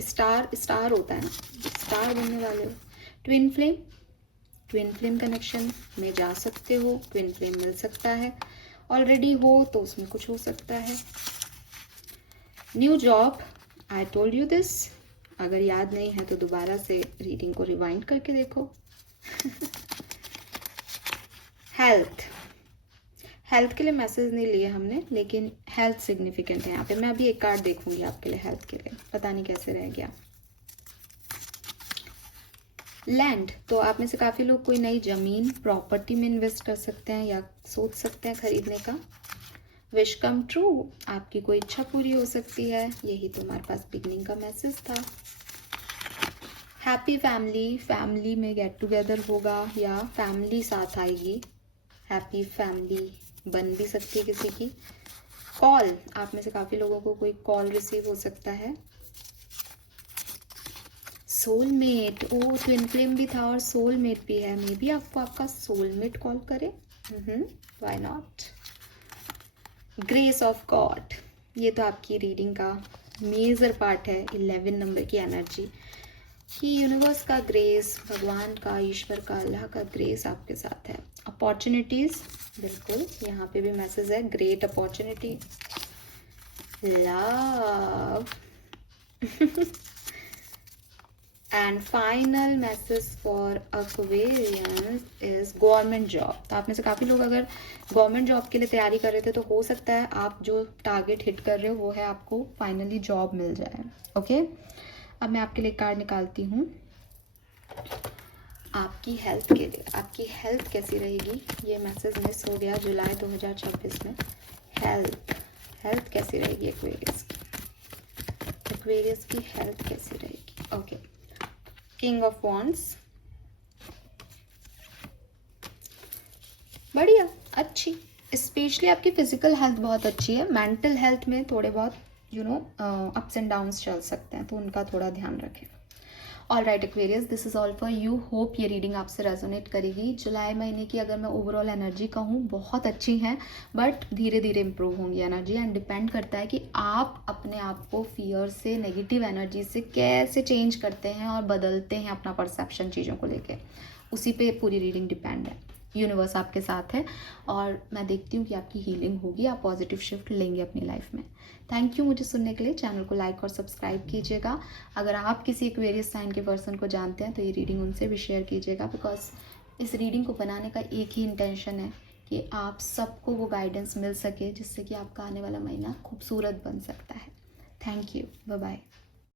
स्टार स्टार होता है ना, स्टार बनने वाले हो. Twin flame, twin flame connection में जा सकते हो. ट्विन फ्लेम मिल सकता है. ऑलरेडी हो तो उसमें कुछ हो सकता है. New job, I told you this. अगर याद नहीं है तो दोबारा से रीडिंग को रिवाइंड करके देखो. हेल्थ, हेल्थ के लिए मैसेज नहीं लिए हमने, लेकिन हेल्थ सिग्निफिकेंट है यहाँ पे. मैं अभी एक कार्ड देखूंगी आपके लिए हेल्थ के लिए, पता नहीं कैसे रह गया. लैंड, तो आप में से काफ़ी लोग कोई नई ज़मीन, प्रॉपर्टी में इन्वेस्ट कर सकते हैं या सोच सकते हैं खरीदने का. विश कम ट्रू, आपकी कोई इच्छा पूरी हो सकती है. यही तो हमारे पास बिगनिंग का मैसेज था. हैप्पी फैमिली, फैमिली में गेट टुगेदर होगा या फैमिली साथ आएगी. हैप्पी फैमिली बन भी सकती है किसी की. कॉल, आप में से काफ़ी लोगों को कोई कॉल रिसीव हो सकता है. सोलमेट, ओ ट्विन फ्लेम भी था और सोलमेट भी है. मे बी आपको आपका सोलमेट कॉल करे. Why not. Grace of God, ये तो आपकी रीडिंग का मेजर पार्ट है. 11 नंबर की एनर्जी कि यूनिवर्स का ग्रेस, भगवान का, ईश्वर का, अल्लाह का ग्रेस आपके साथ है. अपॉर्चुनिटीज, बिल्कुल यहाँ पे भी मैसेज है. Great opportunity. Love and final message for Aquarians is government job. तो आप में से काफ़ी लोग अगर गवर्नमेंट जॉब के लिए तैयारी कर रहे थे तो हो सकता है आप जो टारगेट हिट कर रहे हो वो है आपको फाइनली जॉब मिल जाए. ओके, अब मैं आपके लिए कार्ड निकालती हूँ. आपकी हेल्थ के लिए, आपकी हेल्थ कैसी रहेगी. ये मैसेज मिस हो गया जुलाई 2026 में. हेल्थ कैसी रहेगी एक्वेरियस की. एक्वेरियस की हेल्थ कैसी रहेगी. ओके, किंग ऑफ वॉन्ड्स, बढ़िया, अच्छी. स्पेशली आपकी फिजिकल हेल्थ बहुत अच्छी है. मेंटल हेल्थ में थोड़े बहुत अप्स एंड डाउन्स चल सकते हैं, तो उनका थोड़ा ध्यान रखें. All right Aquarius, this is all for you. Hope ये रीडिंग आपसे रेजोनेट करेगी. जुलाई महीने की अगर मैं ओवरऑल एनर्जी कहूँ, बहुत अच्छी हैं, बट धीरे धीरे इंप्रूव होंगी एनर्जी. एंड डिपेंड करता है कि आप अपने आप को फियर से, नेगेटिव एनर्जी से कैसे चेंज करते हैं और बदलते हैं अपना परसेप्शन चीज़ों को लेके. उसी पे पूरी रीडिंग डिपेंड है. यूनिवर्स आपके साथ है और मैं देखती हूँ कि आपकी हीलिंग होगी, आप पॉजिटिव शिफ्ट लेंगे अपनी लाइफ में। थैंक यू मुझे सुनने के लिए। चैनल को लाइक और सब्सक्राइब कीजिएगा। अगर आप किसी एक्वेरियस साइन के पर्सन को जानते हैं तो ये रीडिंग उनसे भी शेयर कीजिएगा, बिकॉज इस रीडिंग को बनाने का एक ही इंटेंशन है कि आप सबको वो गाइडेंस मिल सके जिससे कि आपका आने वाला महीना खूबसूरत बन सकता है। Thank you, bye bye.